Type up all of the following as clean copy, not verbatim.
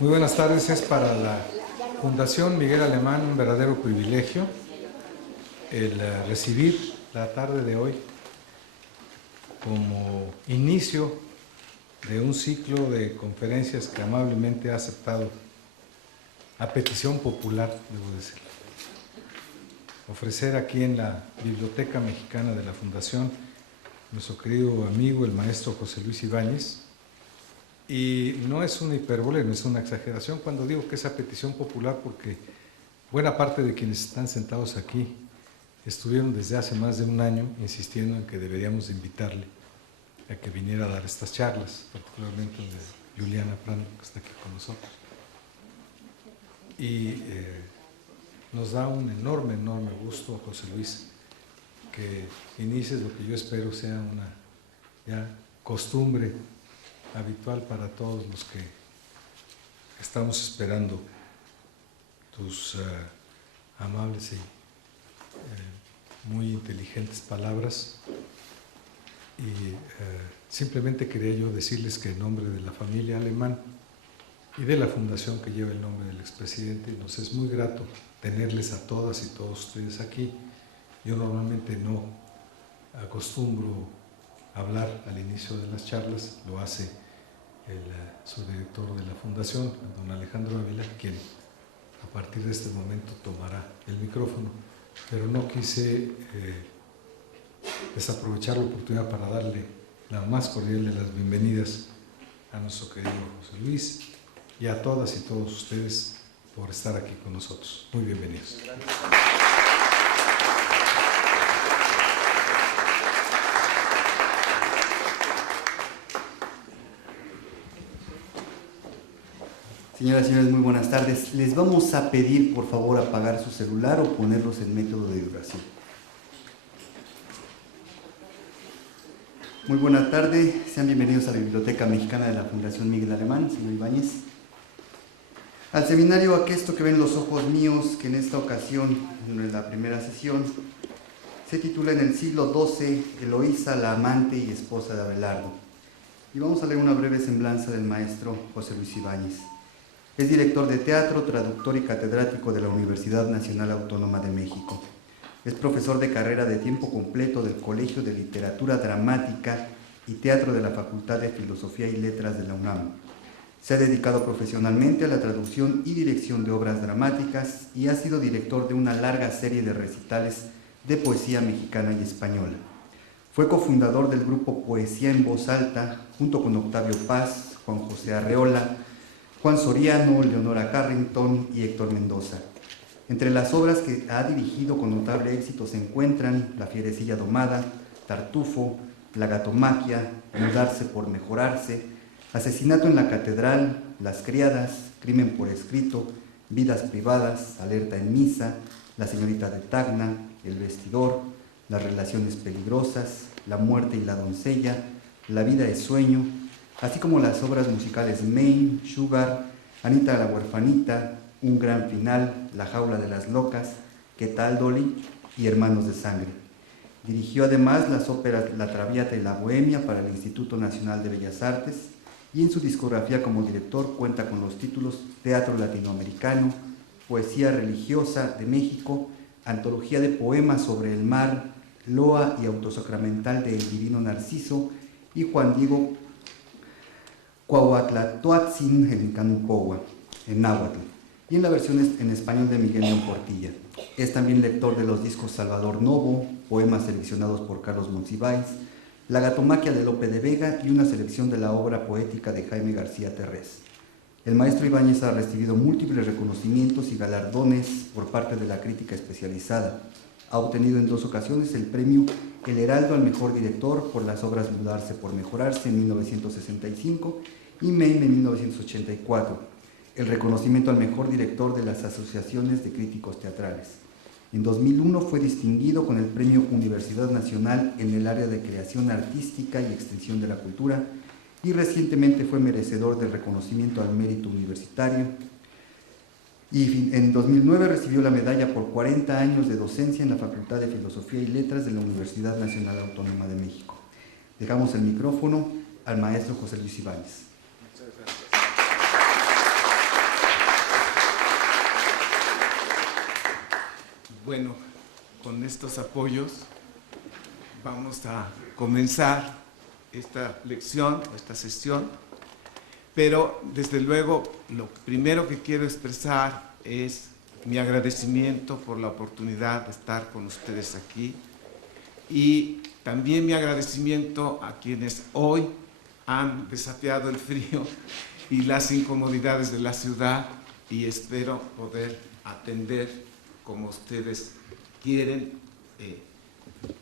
Muy buenas tardes. Es para la Fundación Miguel Alemán un verdadero privilegio el recibir la tarde de hoy como inicio de un ciclo de conferencias que amablemente ha aceptado a petición popular, debo decir. Ofrecer aquí en la Biblioteca Mexicana de la Fundación nuestro querido amigo, el maestro José Luis Ibáñez. Y no es una hipérbole, no es una exageración cuando digo que es a petición popular, porque buena parte de quienes están sentados aquí estuvieron desde hace más de un año insistiendo en que deberíamos de invitarle a que viniera a dar estas charlas, particularmente de Juliana Prando, que está aquí con nosotros. Y nos da un enorme gusto, José Luis, que inicies lo que yo espero sea una ya costumbre habitual para todos los que estamos esperando tus amables y muy inteligentes palabras. Y simplemente quería yo decirles que en nombre de la familia Alemán y de la fundación que lleva el nombre del expresidente, nos es muy grato tenerles a todas y todos ustedes aquí. Yo normalmente no acostumbro hablar al inicio de las charlas, lo hace el subdirector de la fundación, don Alejandro Ávila, quien a partir de este momento tomará el micrófono, pero no quise desaprovechar la oportunidad para darle la más cordial de las bienvenidas a nuestro querido José Luis y a todas y todos ustedes por estar aquí con nosotros. Muy bienvenidos. Señoras y señores, muy buenas tardes. Les vamos a pedir, por favor, apagar su celular o ponerlos en método de vibración. Muy buena tarde, sean bienvenidos a la Biblioteca Mexicana de la Fundación Miguel Alemán, señor Ibáñez. Al seminario Aquesto que ven los ojos míos, que en esta ocasión, en la primera sesión, se titula En el siglo XII, Eloísa, la amante y esposa de Abelardo. Y vamos a leer una breve semblanza del maestro José Luis Ibáñez. Es director de teatro, traductor y catedrático de la Universidad Nacional Autónoma de México. Es profesor de carrera de tiempo completo del Colegio de Literatura Dramática y Teatro de la Facultad de Filosofía y Letras de la UNAM. Se ha dedicado profesionalmente a la traducción y dirección de obras dramáticas y ha sido director de una larga serie de recitales de poesía mexicana y española. Fue cofundador del grupo Poesía en Voz Alta, junto con Octavio Paz, Juan José Arreola, Juan Soriano, Leonora Carrington y Héctor Mendoza. Entre las obras que ha dirigido con notable éxito se encuentran La fierecilla domada, Tartufo, La gatomaquia, Mudarse por mejorarse, Asesinato en la catedral, Las criadas, Crimen por escrito, Vidas privadas, Alerta en misa, La señorita de Tacna, El vestidor, Las relaciones peligrosas, La muerte y la doncella, La vida es sueño, así como las obras musicales Maine, Sugar, Anita la huerfanita, Un gran final, La jaula de las locas, ¿Qué tal, Dolly? Y Hermanos de sangre. Dirigió además las óperas La Traviata y La Bohemia para el Instituto Nacional de Bellas Artes y en su discografía como director cuenta con los títulos Teatro Latinoamericano, Poesía Religiosa de México, Antología de Poemas sobre el Mar, Loa y Autosacramental de El Divino Narciso y Juan Diego Cuauhtlatoatzin en Canucogua, en náhuatl, y en la versión en español de Miguel León Portilla. Es también lector de los discos Salvador Novo, poemas seleccionados por Carlos Monsiváis, La gatomaquia de Lope de Vega y una selección de la obra poética de Jaime García Terrés. El maestro Ibáñez ha recibido múltiples reconocimientos y galardones por parte de la crítica especializada. Ha obtenido en 2 ocasiones el premio El Heraldo al mejor director por las obras Mudarse por mejorarse en 1965 y Maine en 1984, el reconocimiento al mejor director de las asociaciones de críticos teatrales. En 2001 fue distinguido con el Premio Universidad Nacional en el área de creación artística y extensión de la cultura y recientemente fue merecedor del reconocimiento al mérito universitario. Y en 2009 recibió la medalla por 40 años de docencia en la Facultad de Filosofía y Letras de la Universidad Nacional Autónoma de México. Dejamos el micrófono al maestro José Luis Ibáñez. Muchas gracias. Bueno, con estos apoyos vamos a comenzar esta lección, esta sesión, pero desde luego lo primero que quiero expresar es mi agradecimiento por la oportunidad de estar con ustedes aquí y también mi agradecimiento a quienes hoy han desafiado el frío y las incomodidades de la ciudad, y espero poder atender como ustedes quieren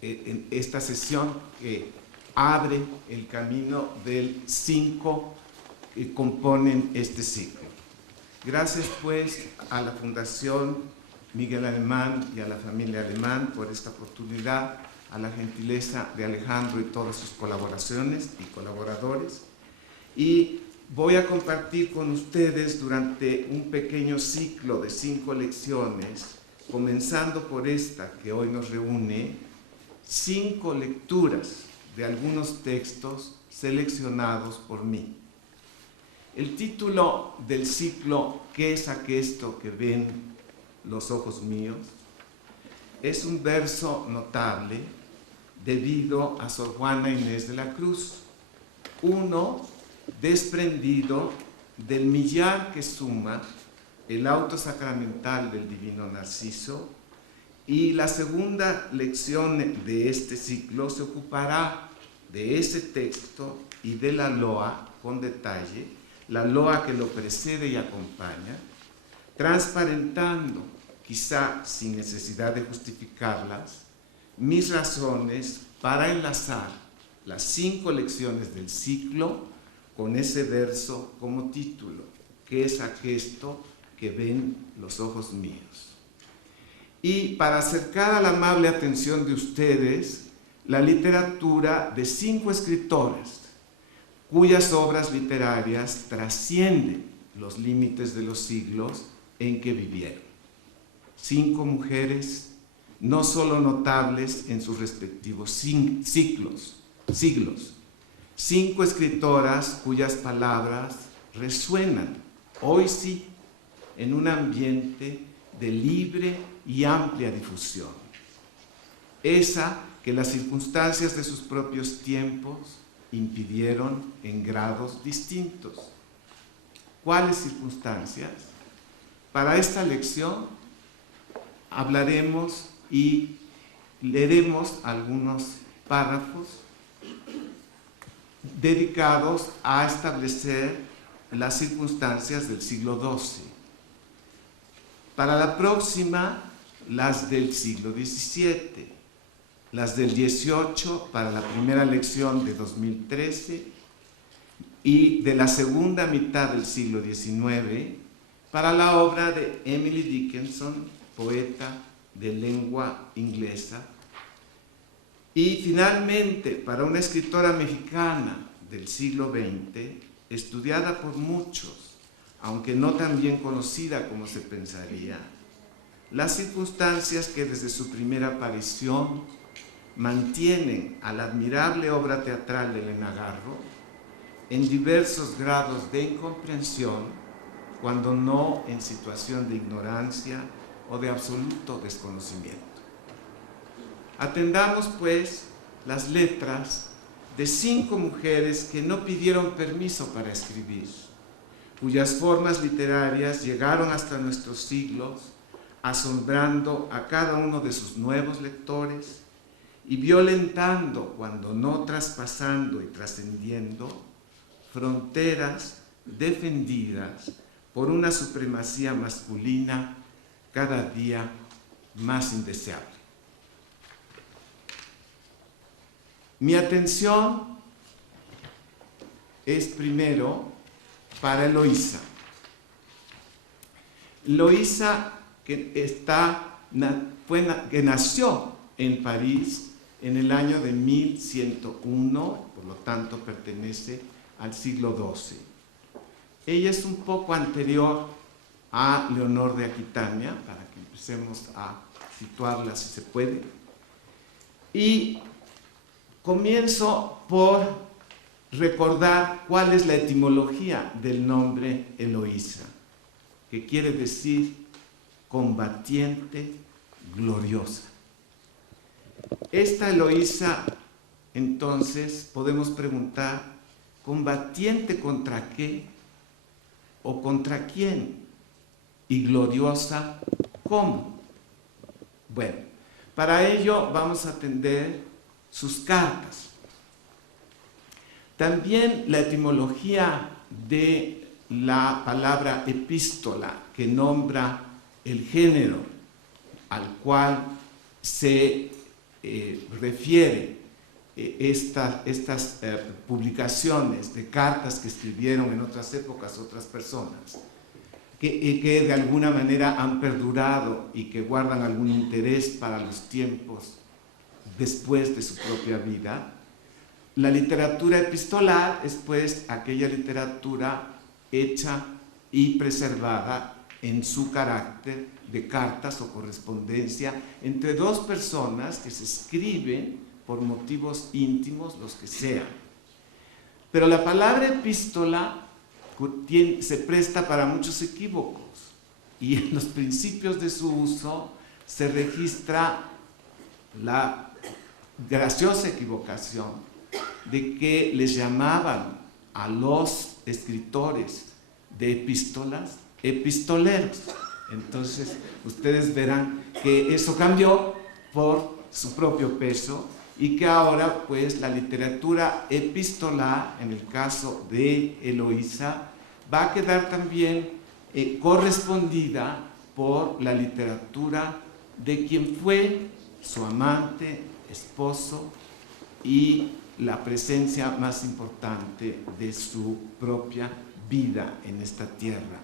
en esta sesión que abre el camino del 5 que componen este ciclo. Gracias pues a la Fundación Miguel Alemán y a la familia Alemán por esta oportunidad, a la gentileza de Alejandro y todas sus colaboraciones y colaboradores, y voy a compartir con ustedes durante un pequeño ciclo de 5 lecciones, comenzando por esta que hoy nos reúne, 5 lecturas de algunos textos seleccionados por mí. El título del ciclo ¿Qué es aquesto que ven los ojos míos? Es un verso notable debido a Sor Juana Inés de la Cruz, uno desprendido del millar que suma el auto sacramental del Divino Narciso, y la segunda lección de este ciclo se ocupará de ese texto y de la loa con detalle, la loa que lo precede y acompaña, transparentando, quizá sin necesidad de justificarlas, mis razones para enlazar las 5 lecciones del ciclo con ese verso como título, ¿qué es aquesto que ven los ojos míos? Y para acercar a la amable atención de ustedes la literatura de 5 escritoras cuyas obras literarias trascienden los límites de los siglos en que vivieron. 5 mujeres no solo notables en sus respectivos siglos, 5 escritoras cuyas palabras resuenan, hoy sí, en un ambiente de libre y amplia difusión. Esa que las circunstancias de sus propios tiempos impidieron en grados distintos. ¿Cuáles circunstancias? Para esta lección hablaremos y leeremos algunos párrafos dedicados a establecer las circunstancias del siglo XII. Para la próxima, las del siglo XVII, las del XVIII para la primera lección de 2013 y de la segunda mitad del siglo XIX para la obra de Emily Dickinson, poeta de lengua inglesa, y finalmente para una escritora mexicana del siglo XX, estudiada por muchos, aunque no tan bien conocida como se pensaría, las circunstancias que desde su primera aparición mantienen a la admirable obra teatral de Elena Garro en diversos grados de incomprensión, cuando no en situación de ignorancia o de absoluto desconocimiento. Atendamos, pues, las letras de 5 mujeres que no pidieron permiso para escribir, cuyas formas literarias llegaron hasta nuestros siglos, asombrando a cada uno de sus nuevos lectores y violentando, cuando no traspasando y trascendiendo, fronteras defendidas por una supremacía masculina cada día más indeseable. Mi atención es primero para Eloísa. Eloísa, que nació en París en el año de 1101, por lo tanto pertenece al siglo XII. Ella es un poco anterior a Leonor de Aquitania, para que empecemos a situarla si se puede. Y comienzo por recordar cuál es la etimología del nombre Eloísa, que quiere decir combatiente gloriosa. Esta Eloísa, entonces, podemos preguntar, ¿combatiente contra qué o contra quién? ¿Y gloriosa cómo? Bueno, para ello vamos a atender sus cartas. También la etimología de la palabra epístola, que nombra el género al cual se refiere estas publicaciones de cartas que escribieron en otras épocas otras personas, que de alguna manera han perdurado y que guardan algún interés para los tiempos después de su propia vida. La literatura epistolar es pues aquella literatura hecha y preservada en su carácter de cartas o correspondencia entre dos personas que se escriben por motivos íntimos, los que sean. Pero la palabra epístola se presta para muchos equívocos y en los principios de su uso se registra la graciosa equivocación de que les llamaban a los escritores de epístolas epistoleros. Entonces ustedes verán que eso cambió por su propio peso y que ahora pues la literatura epistolar, en el caso de Eloísa, va a quedar también correspondida por la literatura de quien fue su amante, esposo y la presencia más importante de su propia vida en esta tierra,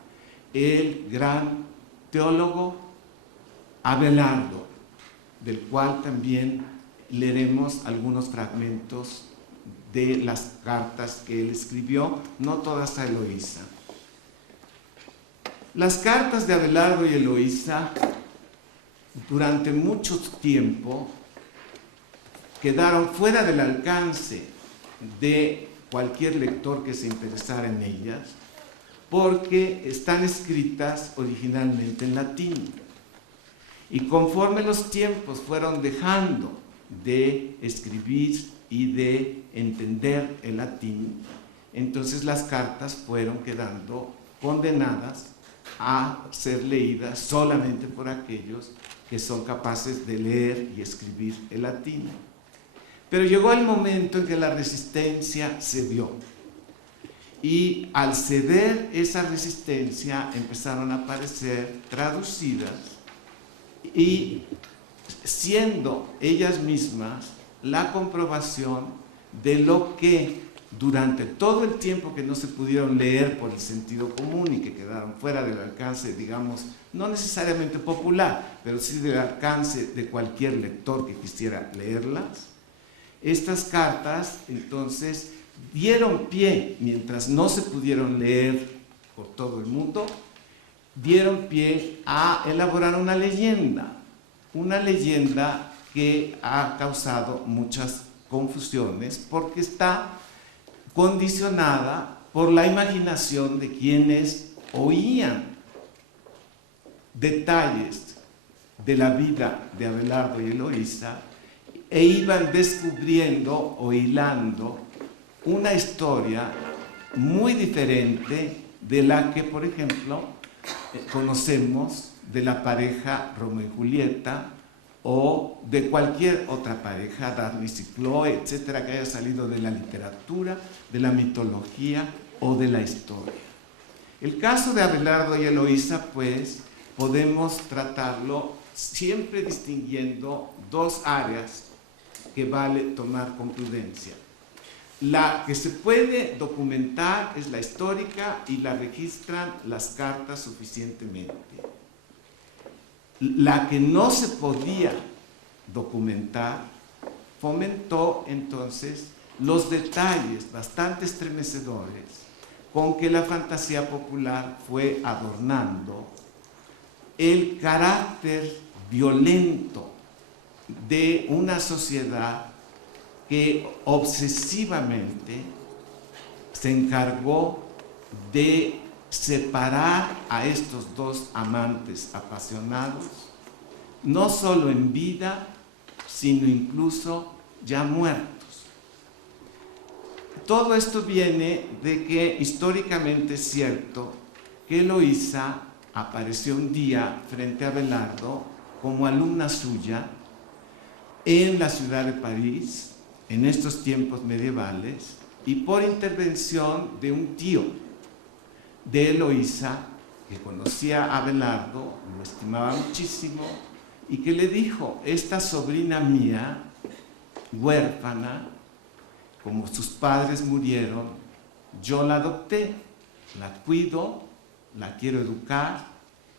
el gran teólogo Abelardo, del cual también leeremos algunos fragmentos de las cartas que él escribió, no todas a Eloísa. Las cartas de Abelardo y Eloísa durante mucho tiempo quedaron fuera del alcance de cualquier lector que se interesara en ellas, porque están escritas originalmente en latín. Y conforme los tiempos fueron dejando de escribir y de entender el latín, entonces las cartas fueron quedando condenadas a ser leídas solamente por aquellos que son capaces de leer y escribir el latín. Pero llegó el momento en que la resistencia cedió. Y al ceder esa resistencia empezaron a aparecer traducidas y siendo ellas mismas la comprobación de lo que durante todo el tiempo que no se pudieron leer por el sentido común y que quedaron fuera del alcance, digamos, no necesariamente popular, pero sí del alcance de cualquier lector que quisiera leerlas, estas cartas entonces dieron pie, mientras no se pudieron leer por todo el mundo, dieron pie a elaborar una leyenda que ha causado muchas confusiones porque está condicionada por la imaginación de quienes oían detalles de la vida de Abelardo y Eloísa e iban descubriendo o hilando una historia muy diferente de la que, por ejemplo, conocemos de la pareja Romeo y Julieta o de cualquier otra pareja, Darnis y Chloe, etcétera, que haya salido de la literatura, de la mitología o de la historia. El caso de Abelardo y Eloísa, pues, podemos tratarlo siempre distinguiendo dos áreas que vale tomar con prudencia. La que se puede documentar es la histórica y la registran las cartas suficientemente. La que no se podía documentar fomentó entonces los detalles bastante estremecedores con que la fantasía popular fue adornando el carácter violento de una sociedad que obsesivamente se encargó de separar a estos dos amantes apasionados no solo en vida, sino incluso ya muertos. Todo esto viene de que históricamente es cierto que Eloísa apareció un día frente a Abelardo como alumna suya en la ciudad de París, en estos tiempos medievales, y por intervención de un tío de Eloísa, que conocía a Abelardo, lo estimaba muchísimo, y que le dijo: esta sobrina mía, huérfana, como sus padres murieron, yo la adopté, la cuido, la quiero educar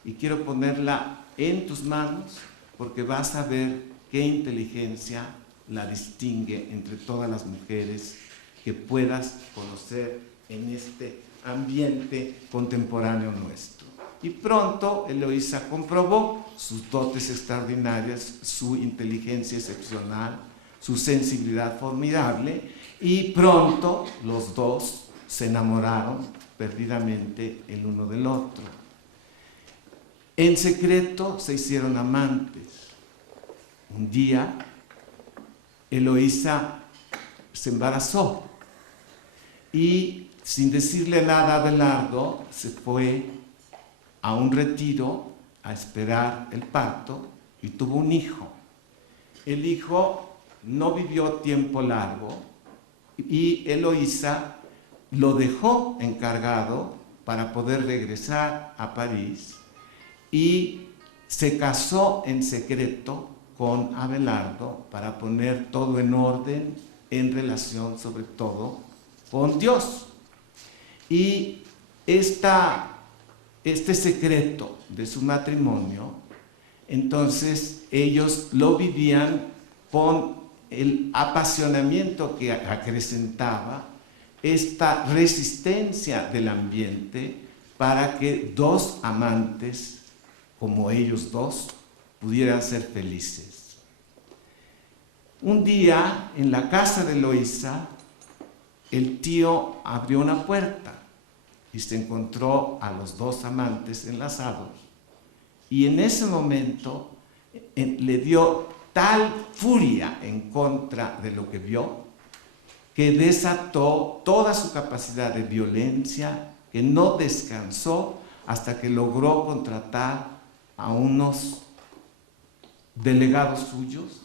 y quiero ponerla en tus manos, porque vas a ver qué inteligencia la distingue entre todas las mujeres que puedas conocer en este ambiente contemporáneo nuestro. Y pronto Eloísa comprobó sus dotes extraordinarias, su inteligencia excepcional, su sensibilidad formidable, y pronto los dos se enamoraron perdidamente el uno del otro. En secreto se hicieron amantes. Un día Eloísa se embarazó y, sin decirle nada a Abelardo, se fue a un retiro a esperar el parto y tuvo un hijo. El hijo no vivió tiempo largo y Eloísa lo dejó encargado para poder regresar a París y se casó en secreto con Abelardo para poner todo en orden en relación sobre todo con Dios. Y este secreto de su matrimonio, entonces ellos lo vivían con el apasionamiento que acrecentaba esta resistencia del ambiente para que dos amantes como ellos dos pudieran ser felices. Un día, en la casa de Eloísa, el tío abrió una puerta y se encontró a los dos amantes enlazados, y en ese momento le dio tal furia en contra de lo que vio que desató toda su capacidad de violencia, que no descansó hasta que logró contratar a unos delegados suyos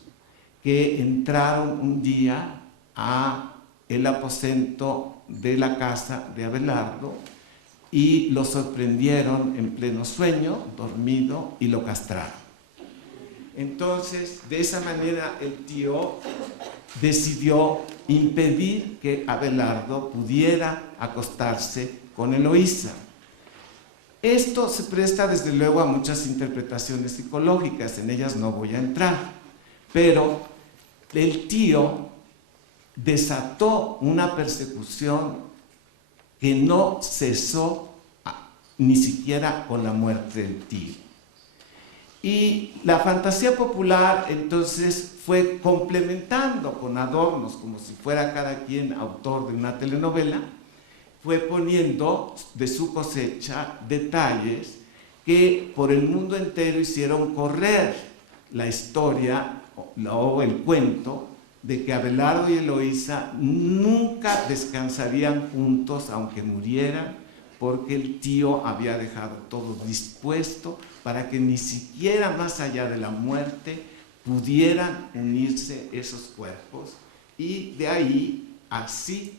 que entraron un día a el aposento de la casa de Abelardo y lo sorprendieron en pleno sueño, dormido, y lo castraron. Entonces, de esa manera el tío decidió impedir que Abelardo pudiera acostarse con Eloísa. Esto se presta desde luego a muchas interpretaciones psicológicas, en ellas no voy a entrar, pero el tío desató una persecución que no cesó ni siquiera con la muerte del tío. Y la fantasía popular entonces fue complementando con adornos, como si fuera cada quien autor de una telenovela, fue poniendo de su cosecha detalles que por el mundo entero hicieron correr la historia o el cuento de que Abelardo y Eloísa nunca descansarían juntos aunque murieran, porque el tío había dejado todo dispuesto para que ni siquiera más allá de la muerte pudieran unirse esos cuerpos, y de ahí así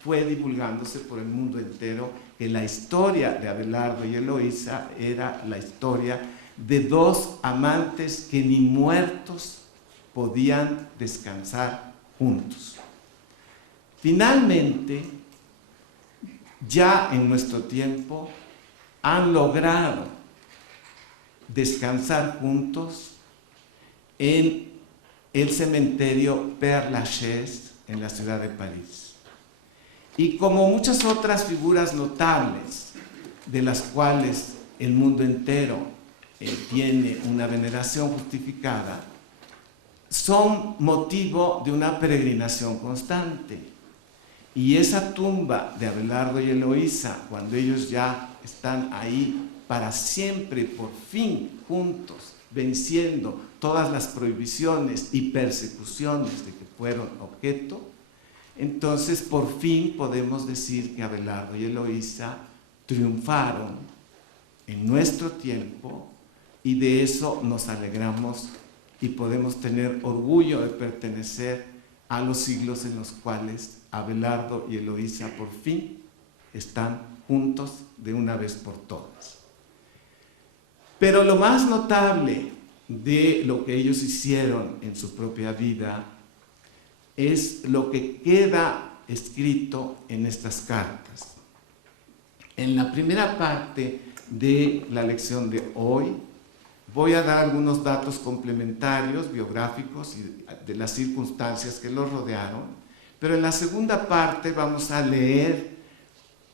fue divulgándose por el mundo entero que la historia de Abelardo y Eloísa era la historia de dos amantes que ni muertos podían descansar juntos. Finalmente, ya en nuestro tiempo, han logrado descansar juntos en el cementerio Père Lachaise en la ciudad de París. Y como muchas otras figuras notables, de las cuales el mundo entero tiene una veneración justificada, son motivo de una peregrinación constante. Y esa tumba de Abelardo y Eloísa, cuando ellos ya están ahí para siempre, por fin juntos, venciendo todas las prohibiciones y persecuciones de que fueron objeto, entonces por fin podemos decir que Abelardo y Eloísa triunfaron en nuestro tiempo, y de eso nos alegramos y podemos tener orgullo de pertenecer a los siglos en los cuales Abelardo y Eloísa por fin están juntos de una vez por todas. Pero lo más notable de lo que ellos hicieron en su propia vida es lo que queda escrito en estas cartas. En la primera parte de la lección de hoy voy a dar algunos datos complementarios, biográficos y de las circunstancias que los rodearon, pero en la segunda parte vamos a leer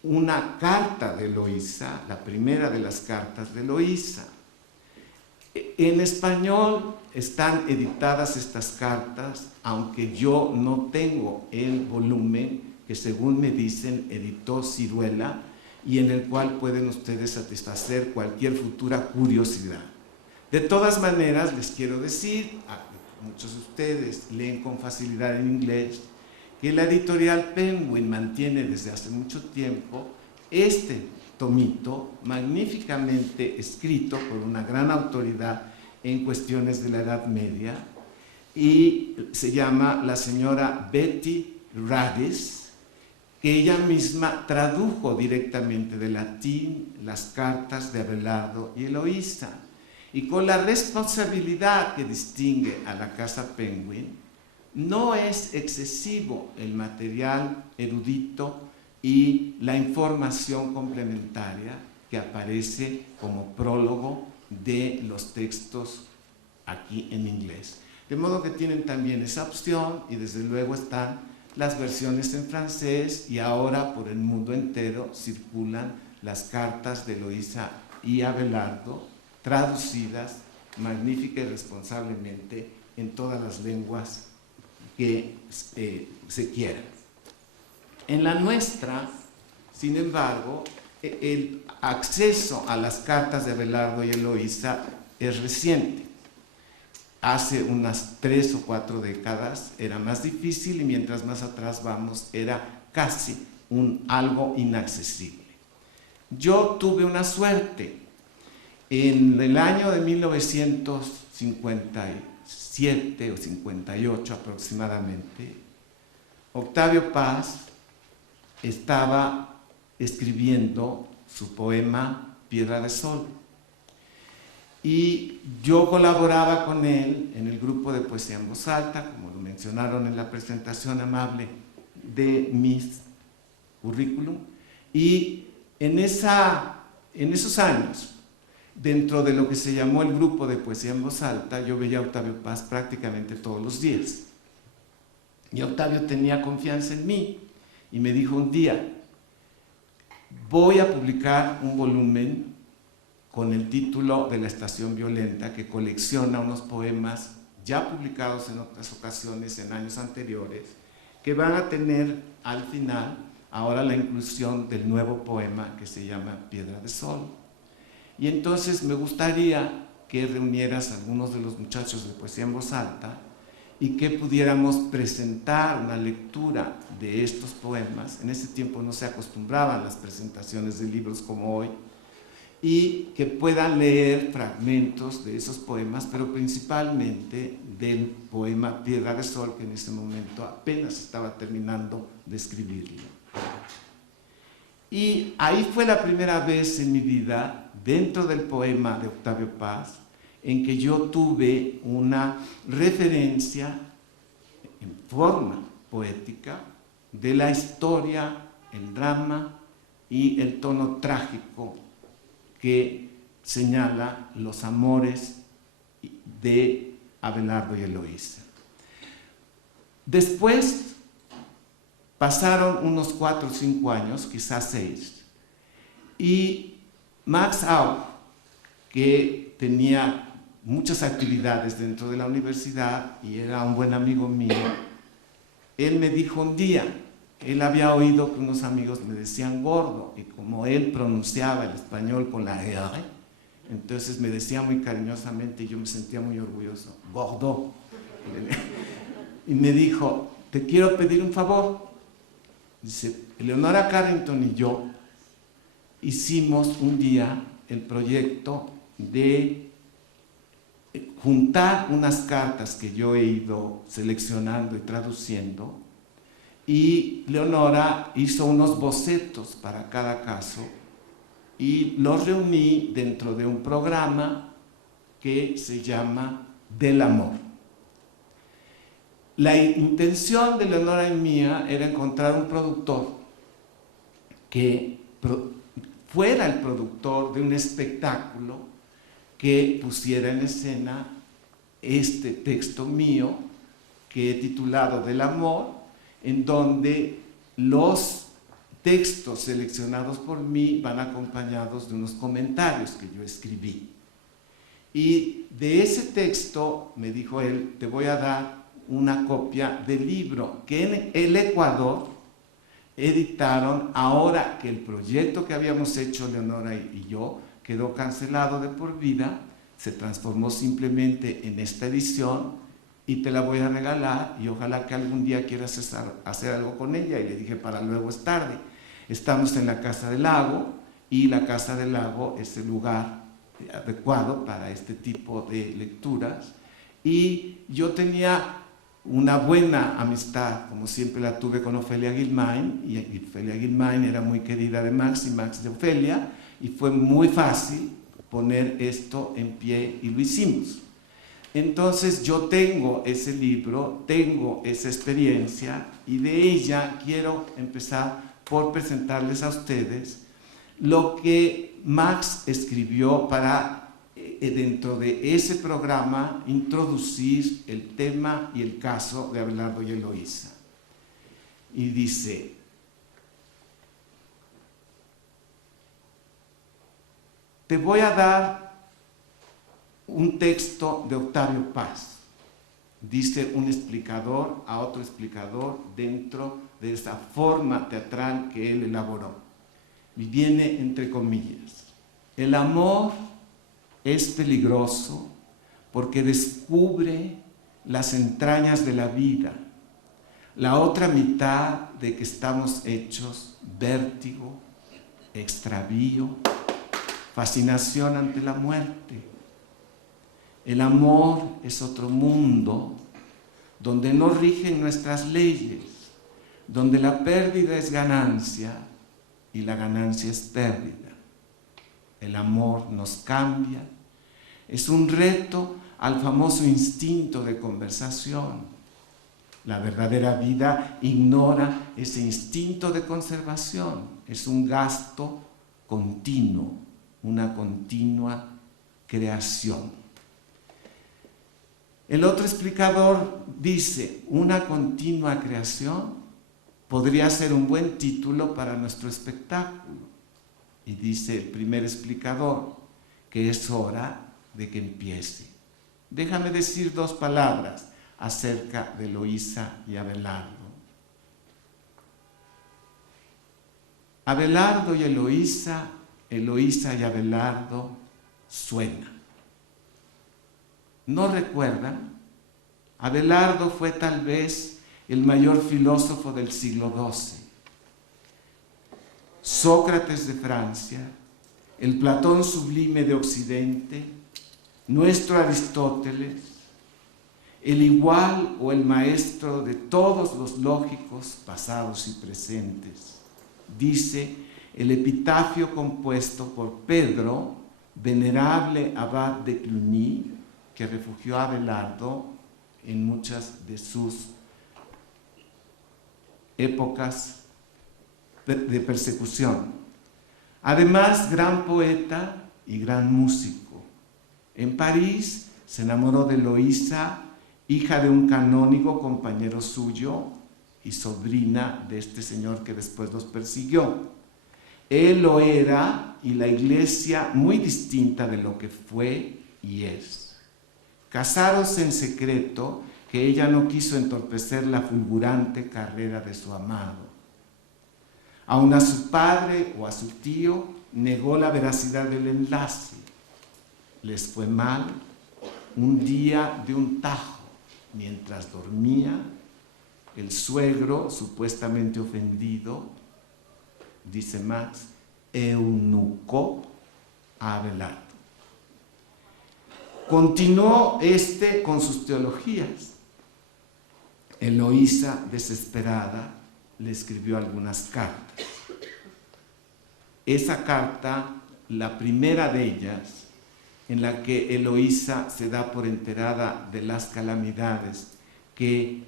una carta de Eloísa, la primera de las cartas de Eloísa. En español están editadas estas cartas, aunque yo no tengo el volumen que, según me dicen, editó Ciruela, y en el cual pueden ustedes satisfacer cualquier futura curiosidad. De todas maneras, les quiero decir, muchos de ustedes leen con facilidad en inglés, que la editorial Penguin mantiene desde hace mucho tiempo este tomito magníficamente escrito por una gran autoridad en cuestiones de la Edad Media, y se llama la señora Betty Radis, que ella misma tradujo directamente de latín las cartas de Abelardo y Eloísa, y con la responsabilidad que distingue a la Casa Penguin, no es excesivo el material erudito y la información complementaria que aparece como prólogo de los textos aquí en inglés. De modo que tienen también esa opción, y desde luego están las versiones en francés, y ahora por el mundo entero circulan las cartas de Eloísa y Abelardo, traducidas magnífica y responsablemente en todas las lenguas que se quieran. En la nuestra, sin embargo, el acceso a las cartas de Abelardo y Eloísa es reciente. Hace unas 3 o 4 décadas era más difícil, y mientras más atrás vamos era casi algo inaccesible. Yo tuve una suerte. En el año de 1957 o 58 aproximadamente, Octavio Paz estaba escribiendo su poema Piedra de Sol, y yo colaboraba con él en el grupo de poesía en voz alta, como lo mencionaron en la presentación amable de mi currículum, y en esos años, dentro de lo que se llamó el grupo de poesía en voz alta, yo veía a Octavio Paz prácticamente todos los días. Y Octavio tenía confianza en mí y me dijo un día: voy a publicar un volumen con el título de La Estación Violenta, que colecciona unos poemas ya publicados en otras ocasiones en años anteriores, que van a tener al final ahora la inclusión del nuevo poema que se llama Piedra de Sol. Y entonces me gustaría que reunieras a algunos de los muchachos de poesía en voz alta y que pudiéramos presentar una lectura de estos poemas. En ese tiempo no se acostumbraban las presentaciones de libros como hoy, y que puedan leer fragmentos de esos poemas, pero principalmente del poema Piedra de Sol, que en ese momento apenas estaba terminando de escribirlo. Y ahí fue la primera vez en mi vida, dentro del poema de Octavio Paz, en que yo tuve una referencia en forma poética de la historia, el drama y el tono trágico que señala los amores de Abelardo y Eloísa. Después pasaron unos 4 o 5 años, quizás 6, y Max Aub, que tenía muchas actividades dentro de la universidad y era un buen amigo mío, él me dijo un día, él había oído que unos amigos me decían gordo, y como él pronunciaba el español con la R, Entonces me decía muy cariñosamente, y yo me sentía muy orgulloso, Gordo. Y me dijo, te quiero pedir un favor. Dice, Eleonora Carrington y yo hicimos un día el proyecto de juntar unas cartas que yo he ido seleccionando y traduciendo, y Leonora hizo unos bocetos para cada caso y los reuní dentro de un programa que se llama Del Amor. La intención de Leonora y mía era encontrar un productor que fuera el productor de un espectáculo que pusiera en escena este texto mío que he titulado Del Amor, en donde los textos seleccionados por mí van acompañados de unos comentarios que yo escribí. Y de ese texto, me dijo él, te voy a dar una copia del libro que en el Ecuador editaron ahora que el proyecto que habíamos hecho Leonora y yo quedó cancelado de por vida, se transformó simplemente en esta edición y te la voy a regalar y ojalá que algún día quieras hacer algo con ella. Y le dije, para luego es tarde. Estamos en la Casa del Lago y la Casa del Lago es el lugar adecuado para este tipo de lecturas. Y yo tenía una buena amistad, como siempre la tuve con Ofelia Guilmain, y Ofelia Guilmain era muy querida de Max y Max de Ofelia, y fue muy fácil poner esto en pie y lo hicimos. Entonces yo tengo ese libro, tengo esa experiencia y de ella quiero empezar por presentarles a ustedes lo que Max escribió para, dentro de ese programa, introducir el tema y el caso de Abelardo y Eloísa. Y dice, te voy a dar un texto de Octavio Paz, dice un explicador a otro explicador dentro de esa forma teatral que él elaboró. Y viene entre comillas, el amor es peligroso porque descubre las entrañas de la vida, la otra mitad de que estamos hechos, vértigo, extravío, fascinación ante la muerte. El amor es otro mundo donde no rigen nuestras leyes, donde la pérdida es ganancia y la ganancia es pérdida. El amor nos cambia, es un reto al famoso instinto de conversación. La verdadera vida ignora ese instinto de conservación, es un gasto continuo, una continua creación. El otro explicador dice, una continua creación podría ser un buen título para nuestro espectáculo. Y dice el primer explicador que es hora de que empiece. Déjame decir dos palabras acerca de Eloísa y Abelardo. Abelardo y Eloísa, Eloísa y Abelardo suenan. ¿No recuerdan? Abelardo fue tal vez el mayor filósofo del siglo XII. Sócrates de Francia, el Platón sublime de Occidente, nuestro Aristóteles, el igual o el maestro de todos los lógicos pasados y presentes. Dice el epitafio compuesto por Pedro, venerable abad de Cluny, que refugió a Abelardo en muchas de sus épocas de persecución. Además, gran poeta y gran músico. En París se enamoró de Eloísa, hija de un canónigo compañero suyo y sobrina de este señor que después los persiguió. Él lo era y la iglesia muy distinta de lo que fue y es. Casáronse en secreto, que ella no quiso entorpecer la fulgurante carrera de su amado. Aun a su padre o a su tío negó la veracidad del enlace. les fue mal un día de un tajo. Mientras dormía, el suegro, supuestamente ofendido, dice Max, eunucó a Abelardo. Continuó con sus teologías. Eloísa, desesperada, le escribió algunas cartas. Esa carta, la primera de ellas, en la que Eloísa se da por enterada de las calamidades que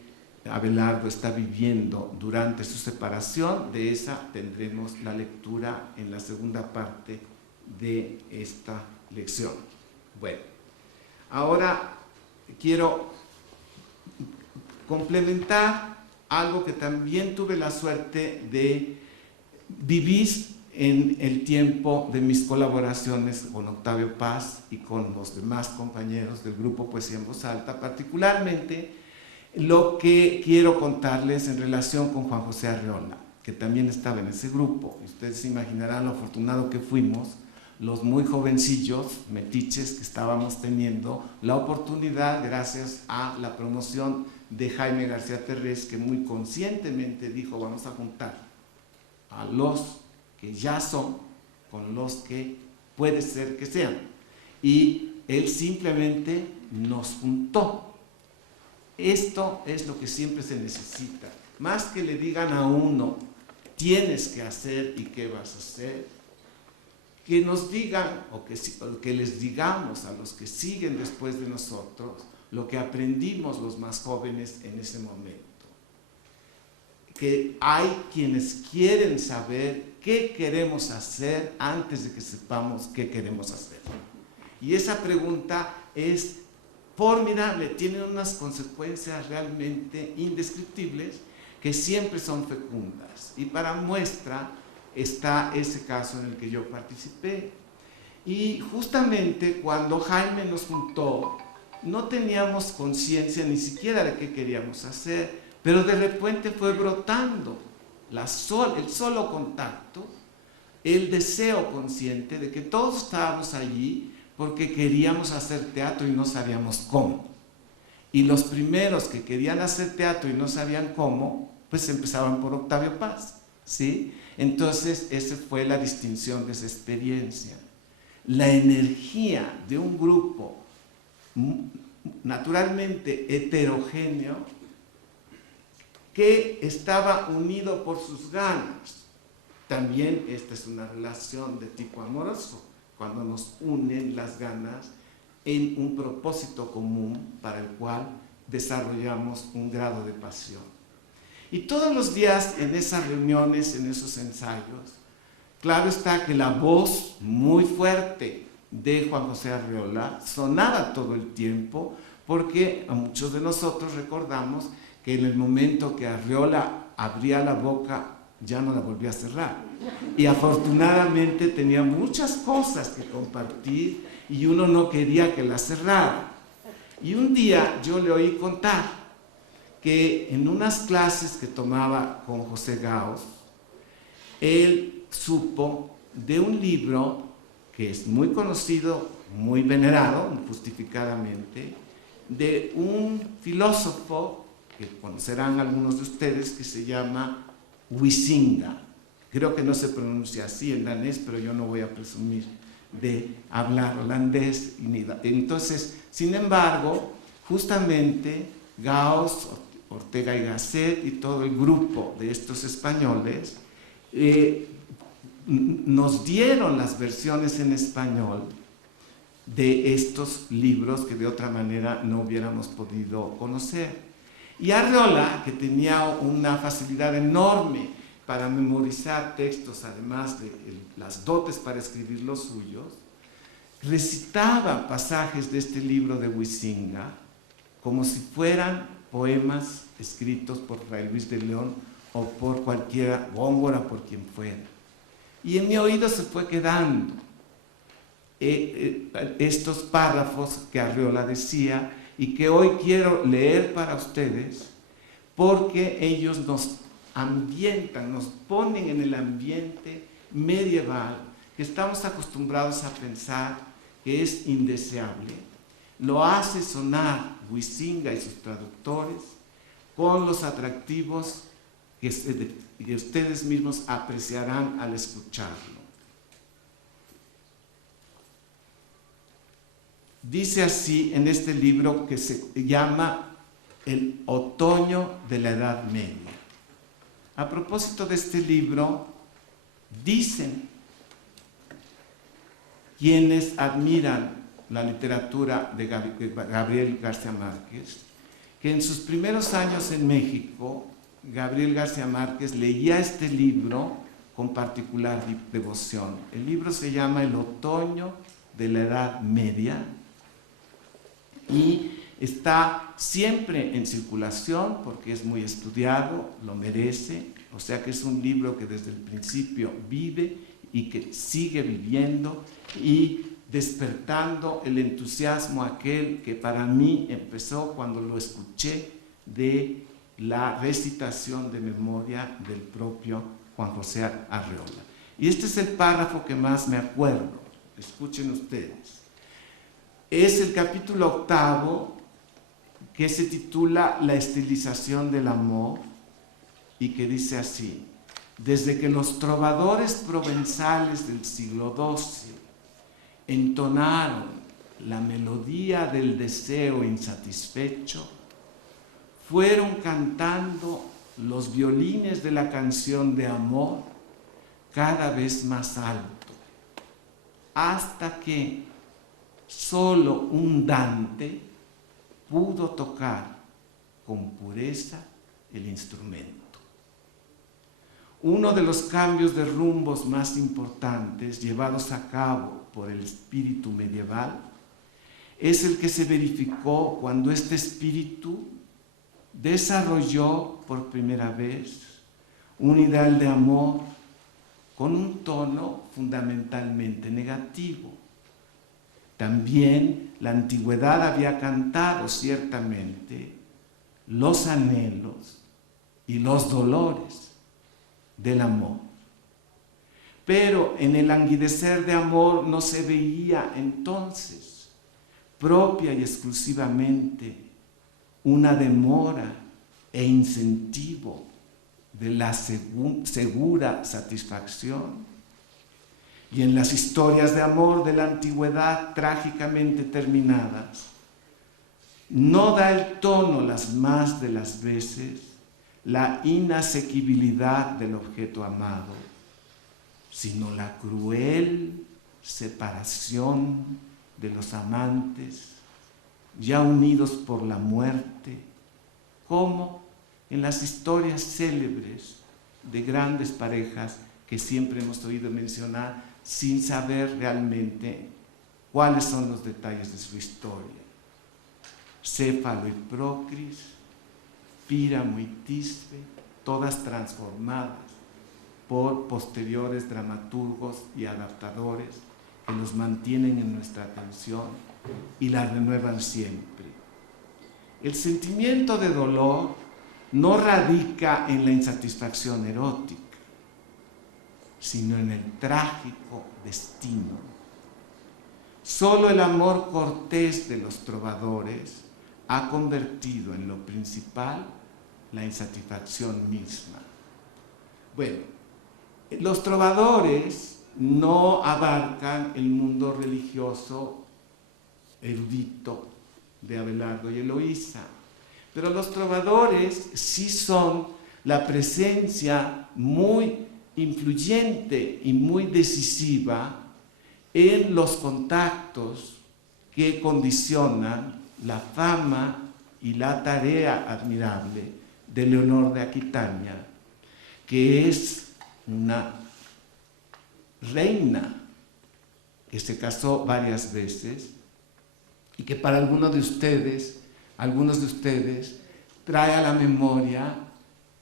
Abelardo está viviendo durante su separación, de esa tendremos la lectura en la segunda parte de esta lección. Bueno, ahora quiero complementar algo que también tuve la suerte de vivir en el tiempo de mis colaboraciones con Octavio Paz y con los demás compañeros del grupo Poesía en Voz Alta, particularmente lo que quiero contarles en relación con Juan José Arreola, que también estaba en ese grupo. Ustedes se imaginarán lo afortunado que fuimos, los muy jovencillos, metiches, que estábamos teniendo la oportunidad, gracias a la promoción de Jaime García Terrés, que muy conscientemente dijo: vamos a juntar a los que ya son con los que puede ser que sean. Y él simplemente nos juntó. Esto es lo que siempre se necesita. Más que le digan a uno, tienes que hacer y qué vas a hacer, que nos digan, o que les digamos a los que siguen después de nosotros, lo que aprendimos los más jóvenes en ese momento. Que hay quienes quieren saber qué queremos hacer antes de que sepamos qué queremos hacer. Y esa pregunta es formidable, tiene unas consecuencias realmente indescriptibles que siempre son fecundas. Y para muestra está ese caso en el que yo participé. Y justamente cuando Jaime nos juntó, no teníamos conciencia ni siquiera de qué queríamos hacer, pero de repente fue brotando el solo contacto, el deseo consciente de que todos estábamos allí porque queríamos hacer teatro y no sabíamos cómo. Y los primeros que querían hacer teatro y no sabían cómo, pues empezaban por Octavio Paz, ¿sí? Entonces, esa fue la distinción de esa experiencia. La energía de un grupo naturalmente heterogéneo que estaba unido por sus ganas. También esta es una relación de tipo amoroso, cuando nos unen las ganas en un propósito común para el cual desarrollamos un grado de pasión. Y todos los días en esas reuniones, en esos ensayos, claro está que la voz muy fuerte de Juan José Arreola sonaba todo el tiempo, porque a muchos de nosotros recordamos que en el momento que Arreola abría la boca ya no la volvía a cerrar. Y afortunadamente tenía muchas cosas que compartir y uno no quería que la cerrara. Y un día yo le oí contar que en unas clases que tomaba con José Gauss, él supo de un libro que es muy conocido, muy venerado, justificadamente, de un filósofo que conocerán algunos de ustedes, que se llama Huizinga. Creo que no se pronuncia así en danés, pero yo no voy a presumir de hablar holandés. Entonces, sin embargo, justamente Gauss, Ortega y Gasset y todo el grupo de estos españoles nos dieron las versiones en español de estos libros que de otra manera no hubiéramos podido conocer. Y Arreola, que tenía una facilidad enorme para memorizar textos, además de las dotes para escribir los suyos, recitaba pasajes de este libro de Huizinga como si fueran poemas escritos por Fray Luis de León o por cualquiera, Góngora, por quien fuera. Y en mi oído se fue quedando estos párrafos que Arreola decía y que hoy quiero leer para ustedes, porque ellos nos ambientan, nos ponen en el ambiente medieval que estamos acostumbrados a pensar que es indeseable, lo hace sonar Huizinga y sus traductores con los atractivos que ustedes mismos apreciarán al escucharlo. Dice así en este libro que se llama El otoño de la Edad Media. A propósito de este libro, dicen quienes admiran la literatura de Gabriel García Márquez, que en sus primeros años en México, Gabriel García Márquez leía este libro con particular devoción. El libro se llama El otoño de la Edad Media y está siempre en circulación porque es muy estudiado, lo merece, o sea que es un libro que desde el principio vive y que sigue viviendo y despertando el entusiasmo aquel que para mí empezó cuando lo escuché de la recitación de memoria del propio Juan José Arreola. Y este es el párrafo que más me acuerdo, escuchen ustedes. Es el capítulo 8 que se titula La estilización del amor y que dice así: desde que los trovadores provenzales del siglo XII entonaron la melodía del deseo insatisfecho, fueron cantando los violines de la canción de amor cada vez más alto, hasta que solo un Dante pudo tocar con pureza el instrumento. Uno de los cambios de rumbos más importantes llevados a cabo por el espíritu medieval es el que se verificó cuando este espíritu desarrolló por primera vez un ideal de amor con un tono fundamentalmente negativo. También la antigüedad había cantado ciertamente los anhelos y los dolores del amor. Pero en el languidecer de amor no se veía entonces propia y exclusivamente una demora e incentivo de la segura satisfacción. Y en las historias de amor de la antigüedad trágicamente terminadas, no da el tono las más de las veces la inasequibilidad del objeto amado, sino la cruel separación de los amantes ya unidos por la muerte, como en las historias célebres de grandes parejas que siempre hemos oído mencionar sin saber realmente cuáles son los detalles de su historia. Céfalo y Procris, Píramo y Tisbe, todas transformadas por posteriores dramaturgos y adaptadores que los mantienen en nuestra atención y la renuevan siempre. El sentimiento de dolor no radica en la insatisfacción erótica, sino en el trágico destino. Solo el amor cortés de los trovadores ha convertido en lo principal la insatisfacción misma. Bueno, los trovadores no abarcan el mundo religioso erudito de Abelardo y Eloísa, pero los trovadores sí son la presencia muy influyente y muy decisiva en los contactos que condicionan la fama y la tarea admirable de Leonor de Aquitania, que es una reina que se casó varias veces y que para algunos de ustedes trae a la memoria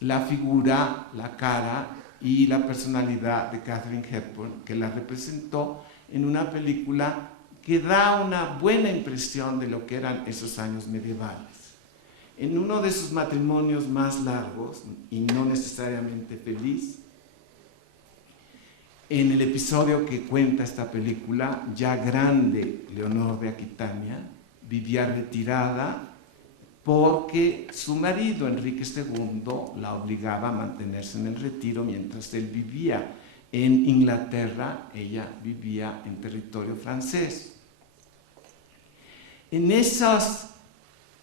la figura, la cara y la personalidad de Katharine Hepburn, que la representó en una película que da una buena impresión de lo que eran esos años medievales. En uno de sus matrimonios más largos, y no necesariamente feliz, En el episodio que cuenta esta película, ya grande, Leonor de Aquitania vivía retirada porque su marido, Enrique II, la obligaba a mantenerse en el retiro mientras él vivía en Inglaterra, ella vivía en territorio francés. En esos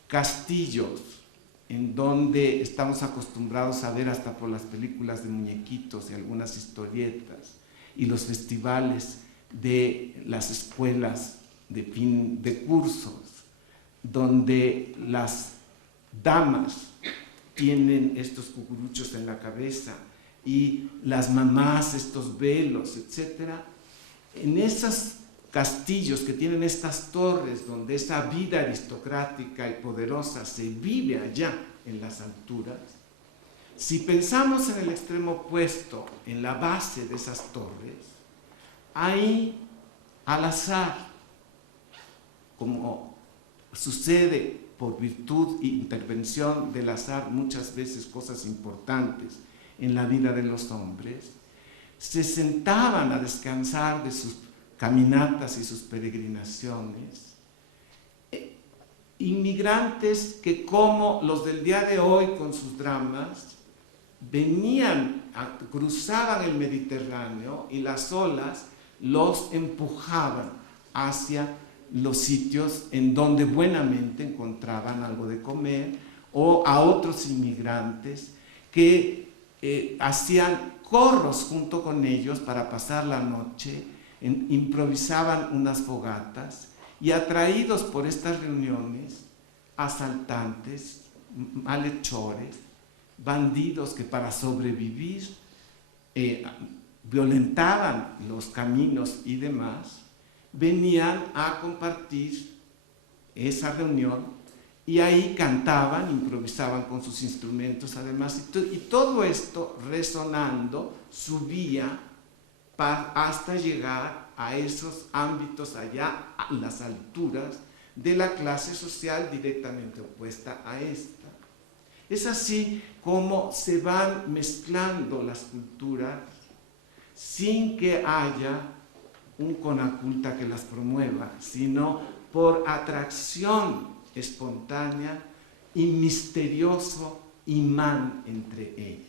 castillos, en donde estamos acostumbrados a ver hasta por las películas de muñequitos y algunas historietas, y los festivales de las escuelas de fin de cursos, donde las damas tienen estos cucuruchos en la cabeza y las mamás estos velos, etc. En esos castillos que tienen estas torres donde esa vida aristocrática y poderosa se vive allá en las alturas, si pensamos en el extremo opuesto, en la base de esas torres, hay al azar, como sucede por virtud e intervención del azar muchas veces cosas importantes en la vida de los hombres, se sentaban a descansar de sus caminatas y sus peregrinaciones, inmigrantes que, como los del día de hoy con sus dramas, cruzaban el Mediterráneo y las olas los empujaban hacia los sitios en donde buenamente encontraban algo de comer, o a otros inmigrantes que hacían corros junto con ellos para pasar la noche, improvisaban unas fogatas, y atraídos por estas reuniones, asaltantes, malhechores, bandidos que para sobrevivir violentaban los caminos y demás, venían a compartir esa reunión y ahí cantaban, improvisaban con sus instrumentos además, y todo esto resonando subía hasta llegar a esos ámbitos allá, a las alturas de la clase social directamente opuesta a esta. Es así como se van mezclando las culturas sin que haya un conaculta que las promueva, sino por atracción espontánea y misterioso imán entre ellas.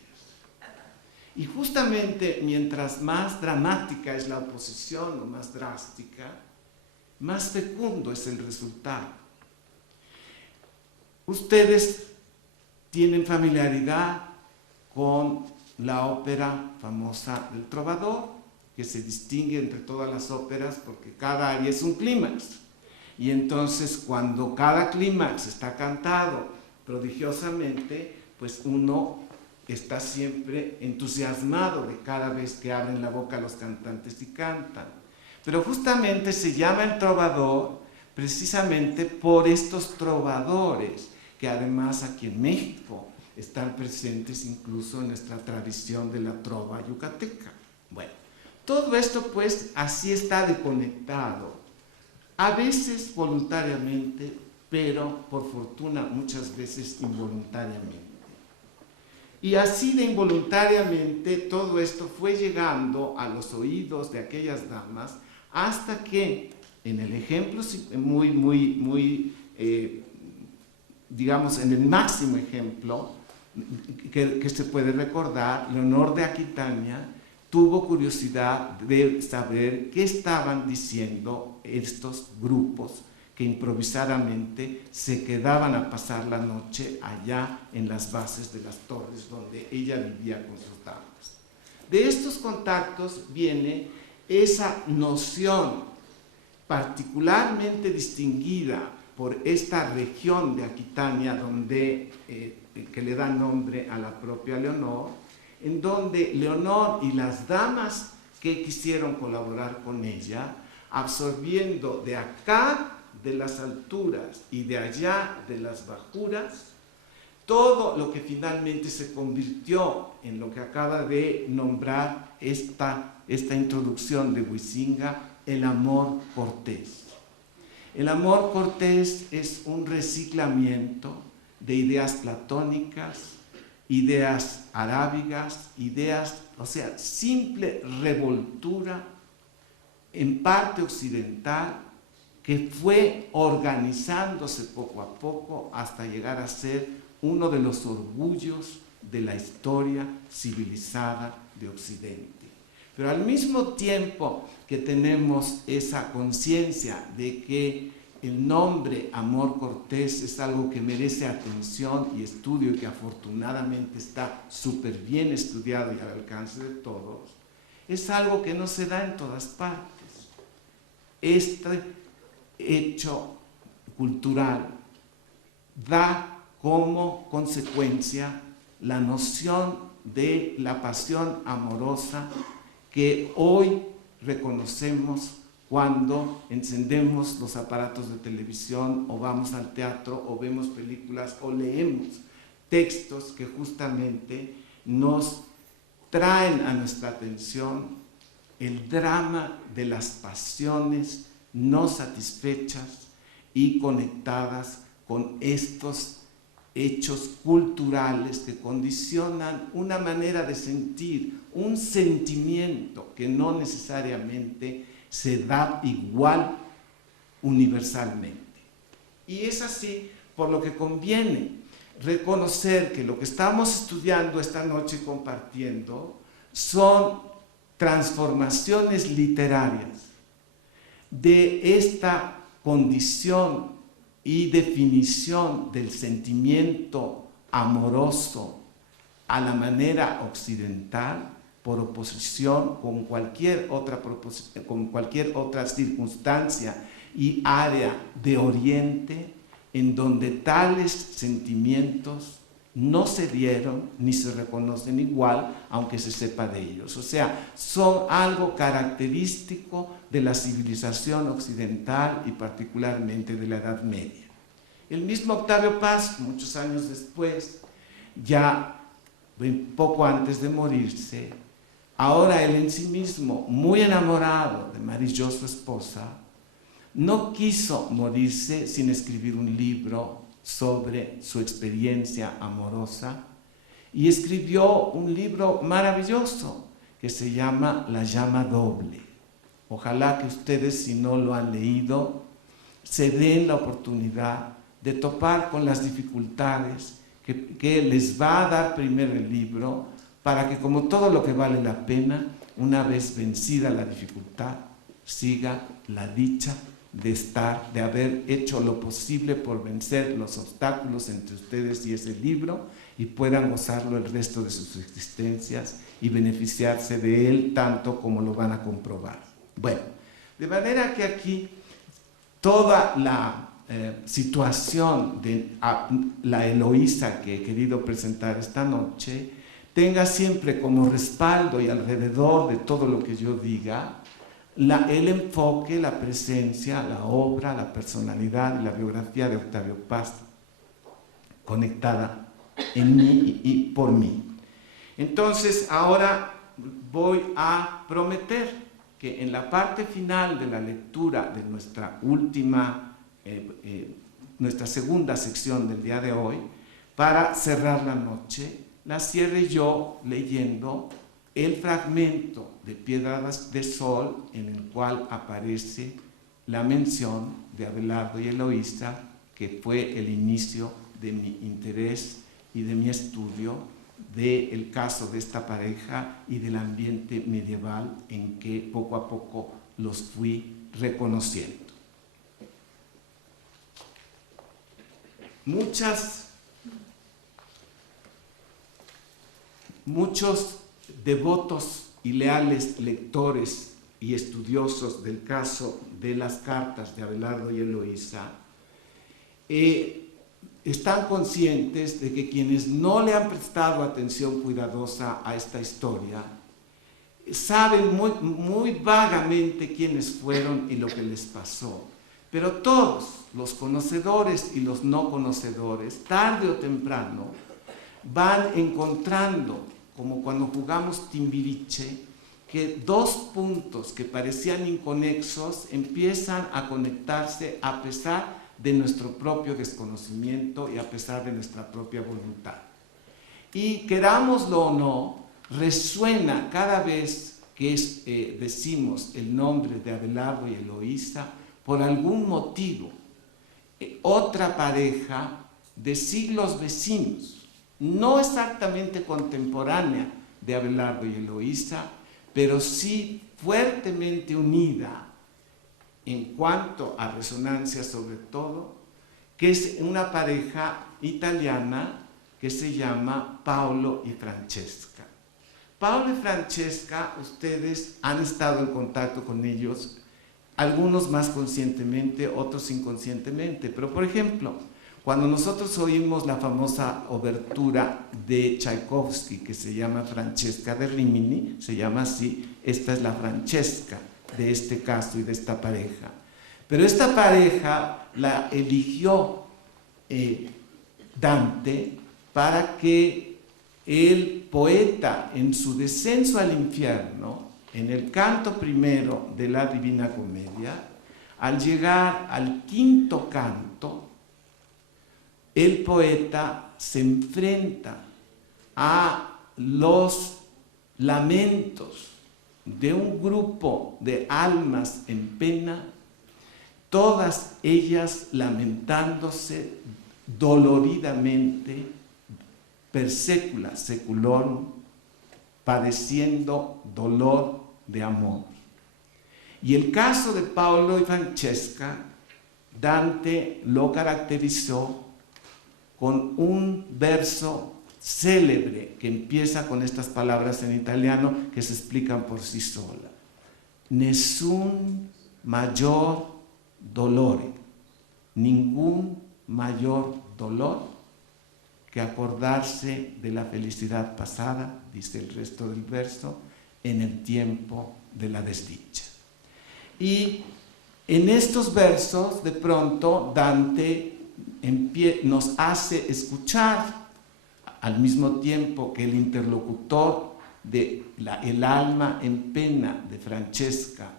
Y justamente mientras más dramática es la oposición o más drástica, más fecundo es el resultado. Ustedes tienen familiaridad con la ópera famosa del Trovador, que se distingue entre todas las óperas porque cada aria es un clímax. Y entonces cuando cada clímax está cantado prodigiosamente, pues uno está siempre entusiasmado de cada vez que abren la boca los cantantes y cantan. Pero justamente se llama el Trovador precisamente por estos trovadores, que además aquí en México están presentes incluso en nuestra tradición de la trova yucateca. Bueno, todo esto pues así está conectado, a veces voluntariamente, pero por fortuna muchas veces involuntariamente. Y así de involuntariamente todo esto fue llegando a los oídos de aquellas damas hasta que, en el ejemplo digamos, en el máximo ejemplo que se puede recordar, Leonor de Aquitania tuvo curiosidad de saber qué estaban diciendo estos grupos que improvisadamente se quedaban a pasar la noche allá en las bases de las torres donde ella vivía con sus damas. De estos contactos viene esa noción particularmente distinguida por esta región de Aquitania que le da nombre a la propia Leonor, en donde Leonor y las damas que quisieron colaborar con ella, absorbiendo de acá de las alturas y de allá de las bajuras, todo lo que finalmente se convirtió en lo que acaba de nombrar esta introducción de Huizinga, el amor cortés. El amor cortés es un reciclamiento de ideas platónicas, ideas arábigas, ideas o sea, simple revoltura en parte occidental que fue organizándose poco a poco hasta llegar a ser uno de los orgullos de la historia civilizada de Occidente. Pero al mismo tiempo que tenemos esa conciencia de que el nombre Amor Cortés es algo que merece atención y estudio y que afortunadamente está súper bien estudiado y al alcance de todos, es algo que no se da en todas partes. Este hecho cultural da como consecuencia la noción de la pasión amorosa que hoy reconocemos cuando encendemos los aparatos de televisión o vamos al teatro o vemos películas o leemos textos que justamente nos traen a nuestra atención el drama de las pasiones no satisfechas y conectadas con estos hechos culturales que condicionan una manera de sentir, un sentimiento que no necesariamente se da igual universalmente. Y es así por lo que conviene reconocer que lo que estamos estudiando esta noche y compartiendo son transformaciones literarias de esta condición y definición del sentimiento amoroso a la manera occidental, por oposición con cualquier otra circunstancia y área de Oriente, en donde tales sentimientos no se dieron ni se reconocen igual, aunque se sepa de ellos. O sea, son algo característico de la civilización occidental y particularmente de la Edad Media. El mismo Octavio Paz, muchos años después, ya poco antes de morirse, ahora él en sí mismo, muy enamorado de Marie-Jo, su esposa, no quiso morirse sin escribir un libro sobre su experiencia amorosa y escribió un libro maravilloso que se llama La llama doble. Ojalá que ustedes, si no lo han leído, se den la oportunidad de topar con las dificultades que les va a dar primero el libro, para que, como todo lo que vale la pena, una vez vencida la dificultad, siga la dicha de haber hecho lo posible por vencer los obstáculos entre ustedes y ese libro, y puedan gozarlo el resto de sus existencias y beneficiarse de él tanto como lo van a comprobar. Bueno, de manera que aquí toda la situación de la Eloísa que he querido presentar esta noche tenga siempre como respaldo y alrededor de todo lo que yo diga el enfoque, la presencia, la obra, la personalidad y la biografía de Octavio Paz conectada en mí y por mí. Entonces ahora voy a prometer que en la parte final de la lectura de nuestra segunda sección del día de hoy, para cerrar la noche, la cierre yo leyendo el fragmento de Piedras de Sol en el cual aparece la mención de Abelardo y Eloísa, que fue el inicio de mi interés y de mi estudio del caso de esta pareja y del ambiente medieval en que poco a poco los fui reconociendo. Muchos devotos y leales lectores y estudiosos del caso de las cartas de Abelardo y Eloísa están conscientes de que quienes no le han prestado atención cuidadosa a esta historia saben muy vagamente quiénes fueron y lo que les pasó. Pero todos, los conocedores y los no conocedores, tarde o temprano, van encontrando, como cuando jugamos Timbiriche, que dos puntos que parecían inconexos empiezan a conectarse a pesar de nuestro propio desconocimiento y a pesar de nuestra propia voluntad. Y querámoslo o no, resuena cada vez que decimos el nombre de Abelardo y Eloísa por algún motivo. Otra pareja de siglos vecinos, no exactamente contemporánea de Abelardo y Eloísa, pero sí fuertemente unida en cuanto a resonancia sobre todo, que es una pareja italiana que se llama Paolo y Francesca. Paolo y Francesca, ustedes han estado en contacto con ellos, algunos más conscientemente, otros inconscientemente, pero por ejemplo, cuando nosotros oímos la famosa obertura de Tchaikovsky, que se llama Francesca de Rimini, se llama así, esta es la Francesca de este caso y de esta pareja. Pero esta pareja la eligió Dante para que el poeta, en su descenso al infierno, en el canto primero de la Divina Comedia, al llegar al quinto canto, el poeta se enfrenta a los lamentos de un grupo de almas en pena, todas ellas lamentándose doloridamente, per secula seculorum, padeciendo dolor de amor. Y el caso de Paolo y Francesca, Dante lo caracterizó con un verso célebre que empieza con estas palabras en italiano que se explican por sí solas. Nessun maggior dolore, ningún mayor dolor que acordarse de la felicidad pasada, dice el resto del verso, en el tiempo de la desdicha. Y en estos versos, de pronto, Dante nos hace escuchar, al mismo tiempo que el interlocutor el alma en pena de Francesca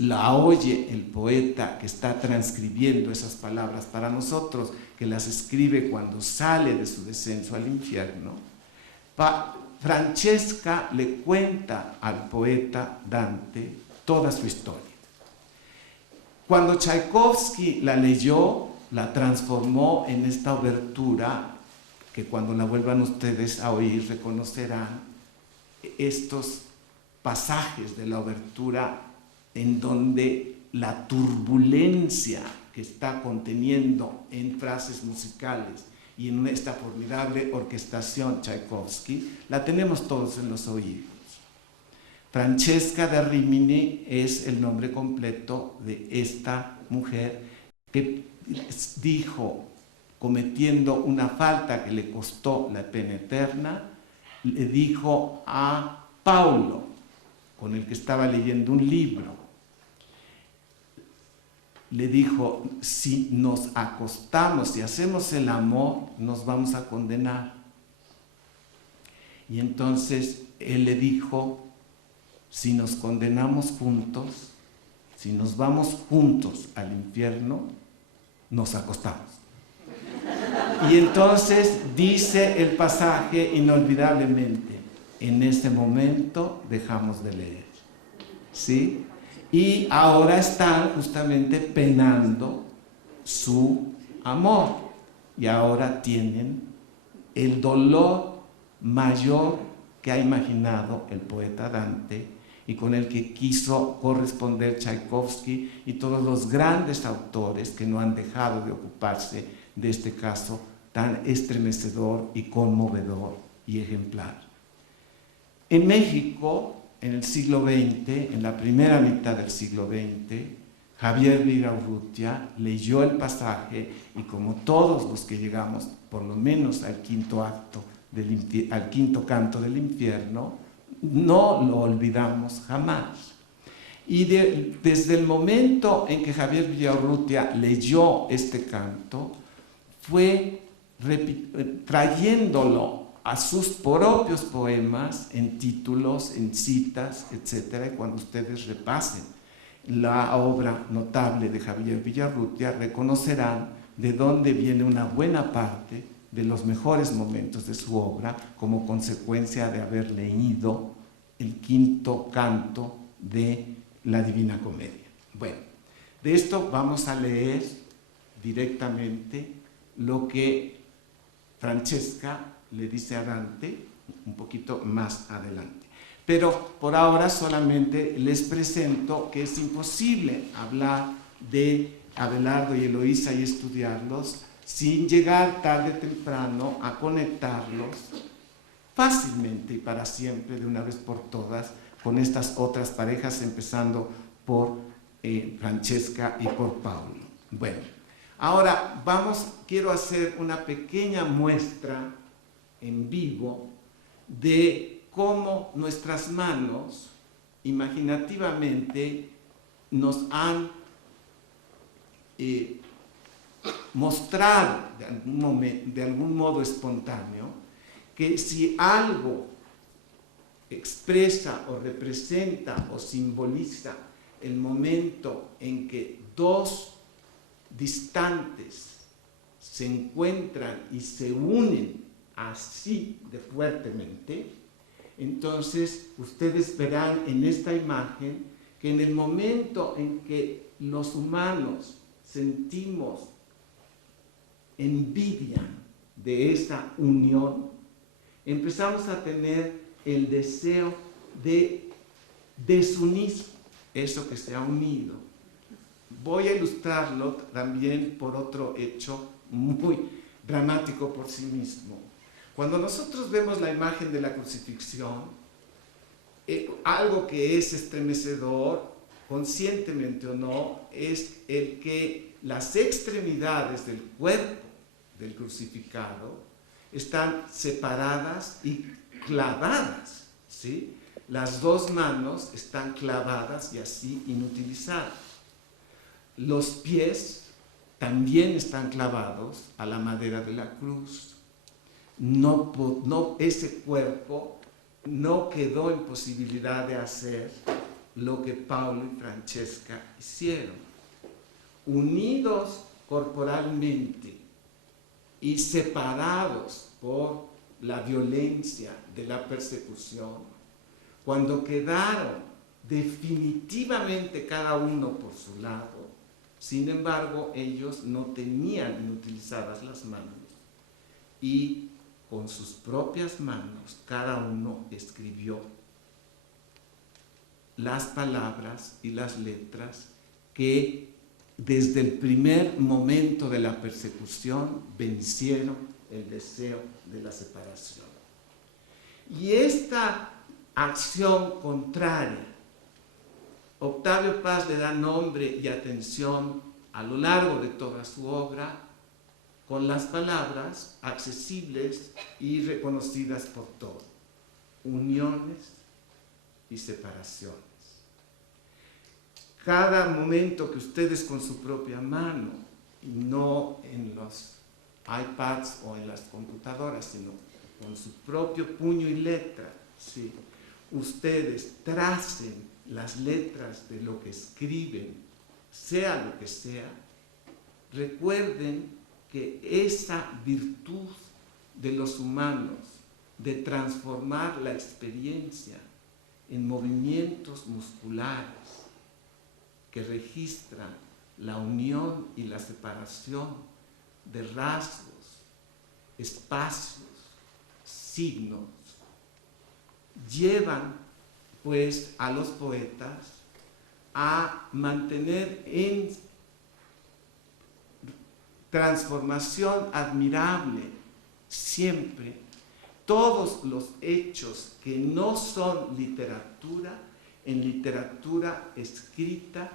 la oye el poeta que está transcribiendo esas palabras para nosotros, que las escribe cuando sale de su descenso al infierno. Francesca le cuenta al poeta Dante toda su historia. Cuando Tchaikovsky la leyó, la transformó en esta obertura que cuando la vuelvan ustedes a oír reconocerán estos pasajes de la obertura en donde la turbulencia que está conteniendo en frases musicales y en esta formidable orquestación Tchaikovsky, la tenemos todos en los oídos. Francesca da Rimini es el nombre completo de esta mujer que dijo, cometiendo una falta que le costó la pena eterna, le dijo a Paulo, con el que estaba leyendo un libro, le dijo, si nos acostamos y hacemos el amor, nos vamos a condenar. Y entonces él le dijo, si nos condenamos juntos, si nos vamos juntos al infierno, nos acostamos. Y entonces dice el pasaje inolvidablemente, en ese momento dejamos de leer. ¿Sí? Y ahora están justamente penando su amor. Y ahora tienen el dolor mayor que ha imaginado el poeta Dante y con el que quiso corresponder Tchaikovsky y todos los grandes autores que no han dejado de ocuparse de este caso tan estremecedor y conmovedor y ejemplar. En México, en el siglo XX, en la primera mitad del siglo XX, Javier Villaurrutia leyó el pasaje y como todos los que llegamos por lo menos al quinto canto del infierno, no lo olvidamos jamás. Y desde el momento en que Javier Villaurrutia leyó este canto, fue trayéndolo a sus propios poemas en títulos, en citas, etc. Y cuando ustedes repasen la obra notable de Javier Villaurrutia, reconocerán de dónde viene una buena parte de los mejores momentos de su obra como consecuencia de haber leído el quinto canto de la Divina Comedia. Bueno, de esto vamos a leer directamente lo que Francesca le dice a Dante un poquito más adelante. Pero por ahora solamente les presento que es imposible hablar de Abelardo y Eloísa y estudiarlos sin llegar tarde o temprano a conectarlos fácilmente y para siempre, de una vez por todas, con estas otras parejas, empezando por Francesca y por Paulo. Bueno, ahora quiero hacer una pequeña muestra en vivo de cómo nuestras manos imaginativamente nos han mostrado de algún modo espontáneo que si algo expresa o representa o simboliza el momento en que dos distantes se encuentran y se unen así de fuertemente, entonces ustedes verán en esta imagen que en el momento en que los humanos sentimos envidia de esa unión, empezamos a tener el deseo de desunir eso que se ha unido. Voy a ilustrarlo también por otro hecho muy dramático por sí mismo. Cuando nosotros vemos la imagen de la crucifixión, algo que es estremecedor, conscientemente o no, es el que las extremidades del cuerpo del crucificado están separadas y clavadas, ¿sí? Las dos manos están clavadas y así inutilizadas. Los pies también están clavados a la madera de la cruz. Ese cuerpo no quedó en posibilidad de hacer lo que Paulo y Francesca hicieron. Unidos corporalmente y separados por la violencia de la persecución, cuando quedaron definitivamente cada uno por su lado, sin embargo, ellos no tenían inutilizadas las manos y con sus propias manos cada uno escribió las palabras y las letras que desde el primer momento de la persecución vencieron el deseo de la separación. Y esta acción contraria, Octavio Paz le da nombre y atención a lo largo de toda su obra con las palabras accesibles y reconocidas por todos: uniones y separaciones. Cada momento que ustedes con su propia mano, y no en los iPads o en las computadoras, sino con su propio puño y letra, ¿sí?, ustedes tracen las letras de lo que escriben, sea lo que sea, recuerden que esa virtud de los humanos de transformar la experiencia en movimientos musculares que registran la unión y la separación de rasgos, espacios, signos, llevan pues a los poetas a mantener en transformación admirable siempre todos los hechos que no son literatura en literatura escrita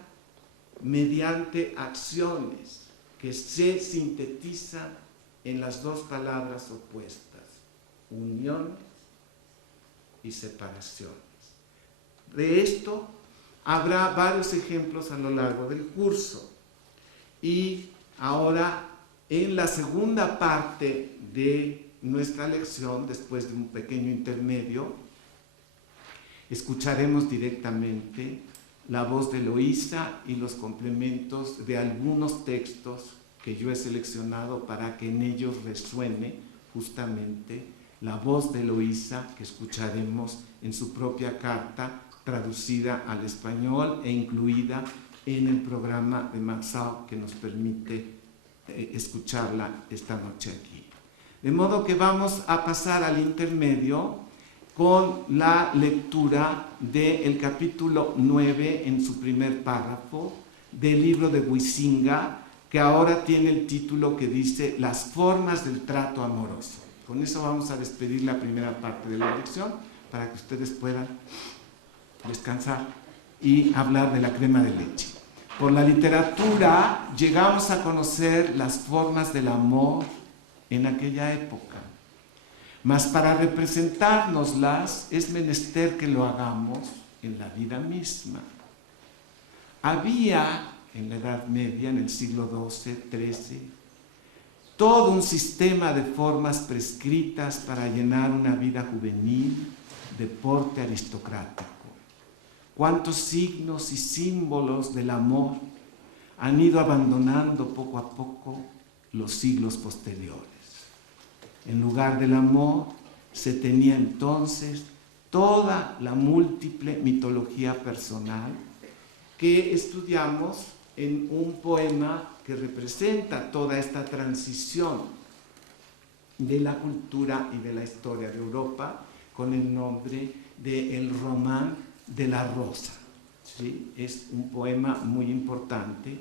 mediante acciones que se sintetizan en las dos palabras opuestas: uniones y separaciones. De esto habrá varios ejemplos a lo largo del curso. Y ahora, en la segunda parte de nuestra lección, después de un pequeño intermedio, escucharemos directamente la voz de Eloísa y los complementos de algunos textos que yo he seleccionado para que en ellos resuene justamente la voz de Eloísa, que escucharemos en su propia carta, traducida al español e incluida en el programa de Maxau, que nos permite escucharla esta noche aquí. De modo que vamos a pasar al intermedio con la lectura del capítulo 9 en su primer párrafo del libro de Huizinga, que ahora tiene el título que dice Las formas del trato amoroso. Con eso vamos a despedir la primera parte de la lección para que ustedes puedan descansar y hablar de la crema de leche. Por la literatura llegamos a conocer las formas del amor en aquella época. Mas para representárnoslas es menester que lo hagamos en la vida misma. Había en la Edad Media, en el siglo XII, XIII, todo un sistema de formas prescritas para llenar una vida juvenil de porte aristocrático. Cuántos signos y símbolos del amor han ido abandonando poco a poco los siglos posteriores. En lugar del amor se tenía entonces toda la múltiple mitología personal que estudiamos en un poema que representa toda esta transición de la cultura y de la historia de Europa con el nombre de El Román de la Rosa. ¿Sí? Es un poema muy importante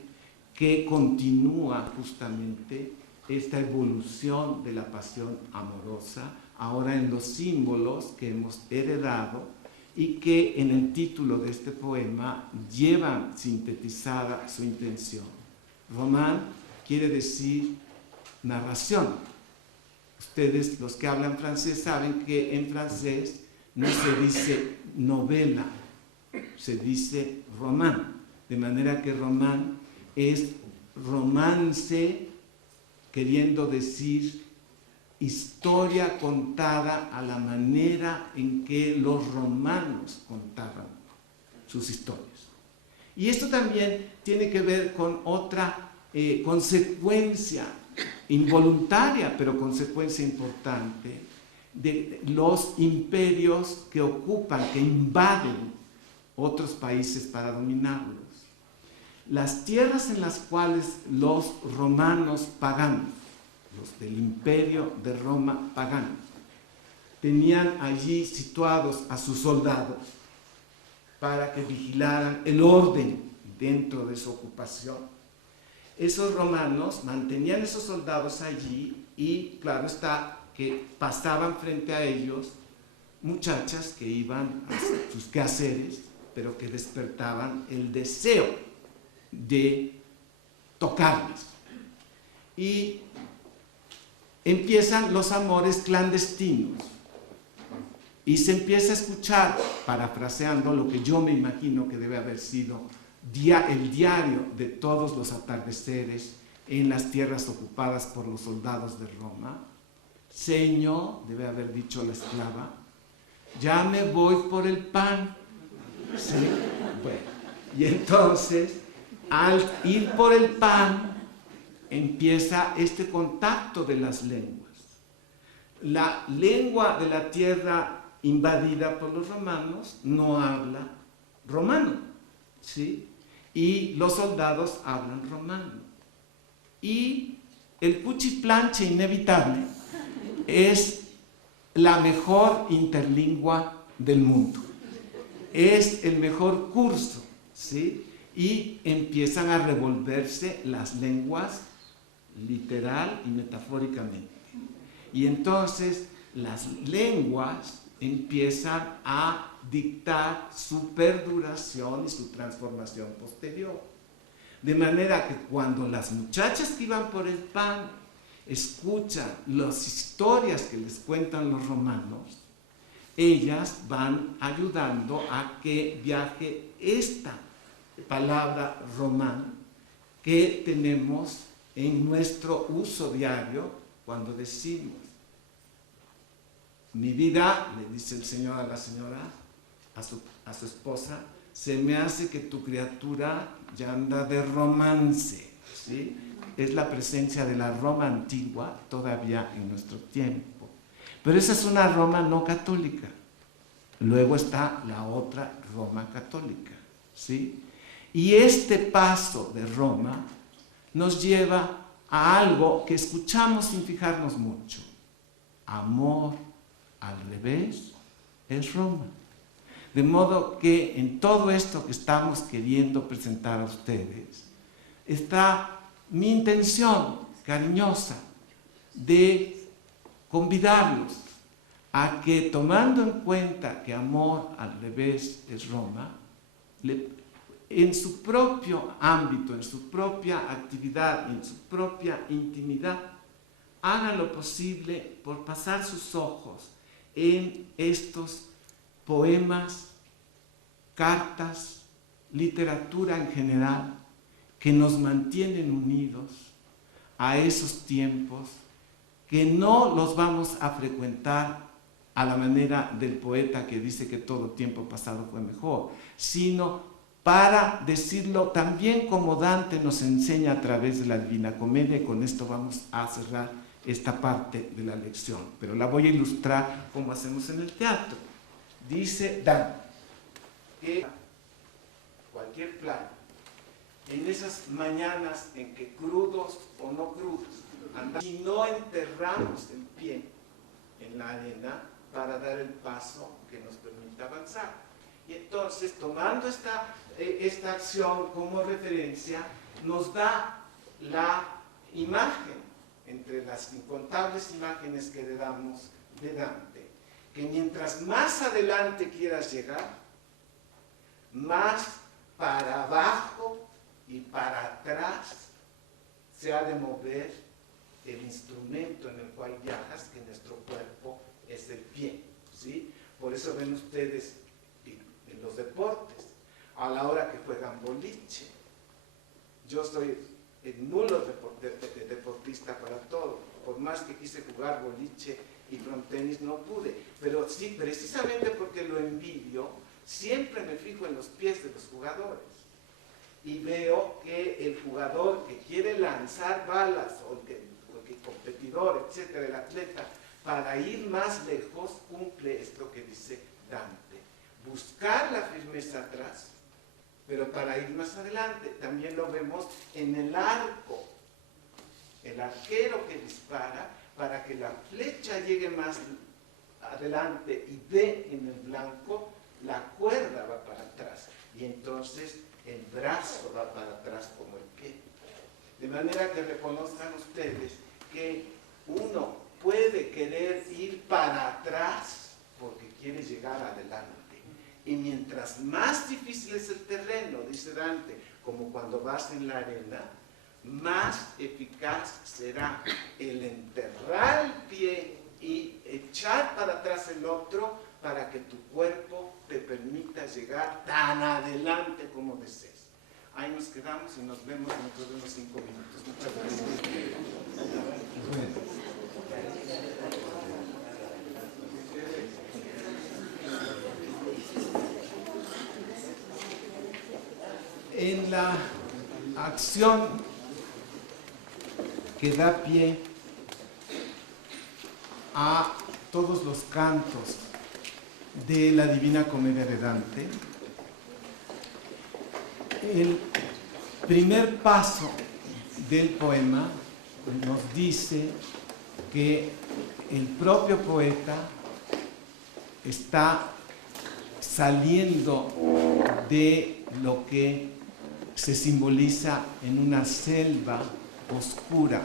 que continúa justamente esta evolución de la pasión amorosa, ahora en los símbolos que hemos heredado y que en el título de este poema llevan sintetizada su intención. Román quiere decir narración. Ustedes, los que hablan francés, saben que en francés no se dice novela, se dice román, de manera que román es romance, queriendo decir historia contada a la manera en que los romanos contaban sus historias. Y esto también tiene que ver con otra consecuencia involuntaria, pero consecuencia importante, de los imperios que ocupan, que invaden otros países para dominarlos. Las tierras en las cuales los romanos paganos, los del imperio de Roma pagano, tenían allí situados a sus soldados para que vigilaran el orden dentro de su ocupación. Esos romanos mantenían esos soldados allí y claro está que pasaban frente a ellos muchachas que iban a sus quehaceres, pero que despertaban el deseo de tocarles. Y empiezan los amores clandestinos y se empieza a escuchar, parafraseando lo que yo me imagino que debe haber sido el diario de todos los atardeceres en las tierras ocupadas por los soldados de Roma. Señor, debe haber dicho la esclava, ya me voy por el pan. ¿Sí? Bueno, y entonces, al ir por el pan, empieza este contacto de las lenguas. La lengua de la tierra invadida por los romanos no habla romano, ¿sí? Y los soldados hablan romano. Y el puchiplanche inevitable es la mejor interlingua del mundo. Es el mejor curso, ¿sí? Y empiezan a revolverse las lenguas literal y metafóricamente. Y entonces las lenguas empiezan a dictar su perduración y su transformación posterior. De manera que cuando las muchachas que iban por el pan escuchan las historias que les cuentan los romanos, ellas van ayudando a que viaje esta palabra román que tenemos en nuestro uso diario cuando decimos: mi vida, le dice el Señor a la señora, a su esposa, se me hace que tu criatura ya anda de romance, ¿sí? es la presencia de la Roma antigua todavía en nuestro tiempo. Pero esa es una Roma no católica. Luego está la otra Roma católica, ¿sí? Y este paso de Roma nos lleva a algo que escuchamos sin fijarnos mucho. Amor al revés es Roma. De modo que en todo esto que estamos queriendo presentar a ustedes, está mi intención cariñosa de convidarlos a que, tomando en cuenta que amor al revés es Roma, en su propio ámbito, en su propia actividad, en su propia intimidad, hagan lo posible por pasar sus ojos en estos poemas, cartas, literatura en general, que nos mantienen unidos a esos tiempos, que no los vamos a frecuentar a la manera del poeta que dice que todo tiempo pasado fue mejor, sino para decirlo también como Dante nos enseña a través de la Divina Comedia, y con esto vamos a cerrar esta parte de la lección, pero la voy a ilustrar como hacemos en el teatro. Dice Dante que cualquier plan, en esas mañanas en que crudos o no crudos, andamos, si no enterramos el pie en la arena para dar el paso que nos permita avanzar. Y entonces, tomando esta acción como referencia, nos da la imagen, entre las incontables imágenes que le damos de Dante, que mientras más adelante quieras llegar, más para abajo y para atrás se ha de mover el instrumento en el cual viajas, que nuestro cuerpo es el pie, ¿sí? Por eso ven ustedes en los deportes, a la hora que juegan boliche. Yo soy el nulo deportista para todo, por más que quise jugar boliche y frontenis no pude, pero sí, precisamente porque lo envidio, siempre me fijo en los pies de los jugadores y veo que el jugador que quiere lanzar balas o el competidor, etcétera, el atleta, para ir más lejos cumple esto que dice Dante: buscar la firmeza atrás, pero para ir más adelante. También lo vemos en el arco, el arquero que dispara para que la flecha llegue más adelante y dé en el blanco, la cuerda va para atrás y entonces el brazo va para atrás como el pie. De manera que reconozcan ustedes que uno puede querer ir para atrás porque quiere llegar adelante. Y mientras más difícil es el terreno, dice Dante, como cuando vas en la arena, más eficaz será el enterrar el pie y echar para atrás el otro para que tu cuerpo te permita llegar tan adelante como desees. Ahí nos quedamos y nos vemos dentro de unos 5 minutos. Muchas gracias. En la acción que da pie a todos los cantos de la Divina Comedia de Dante, el primer paso del poema nos dice que el propio poeta está saliendo de lo que se simboliza en una selva oscura.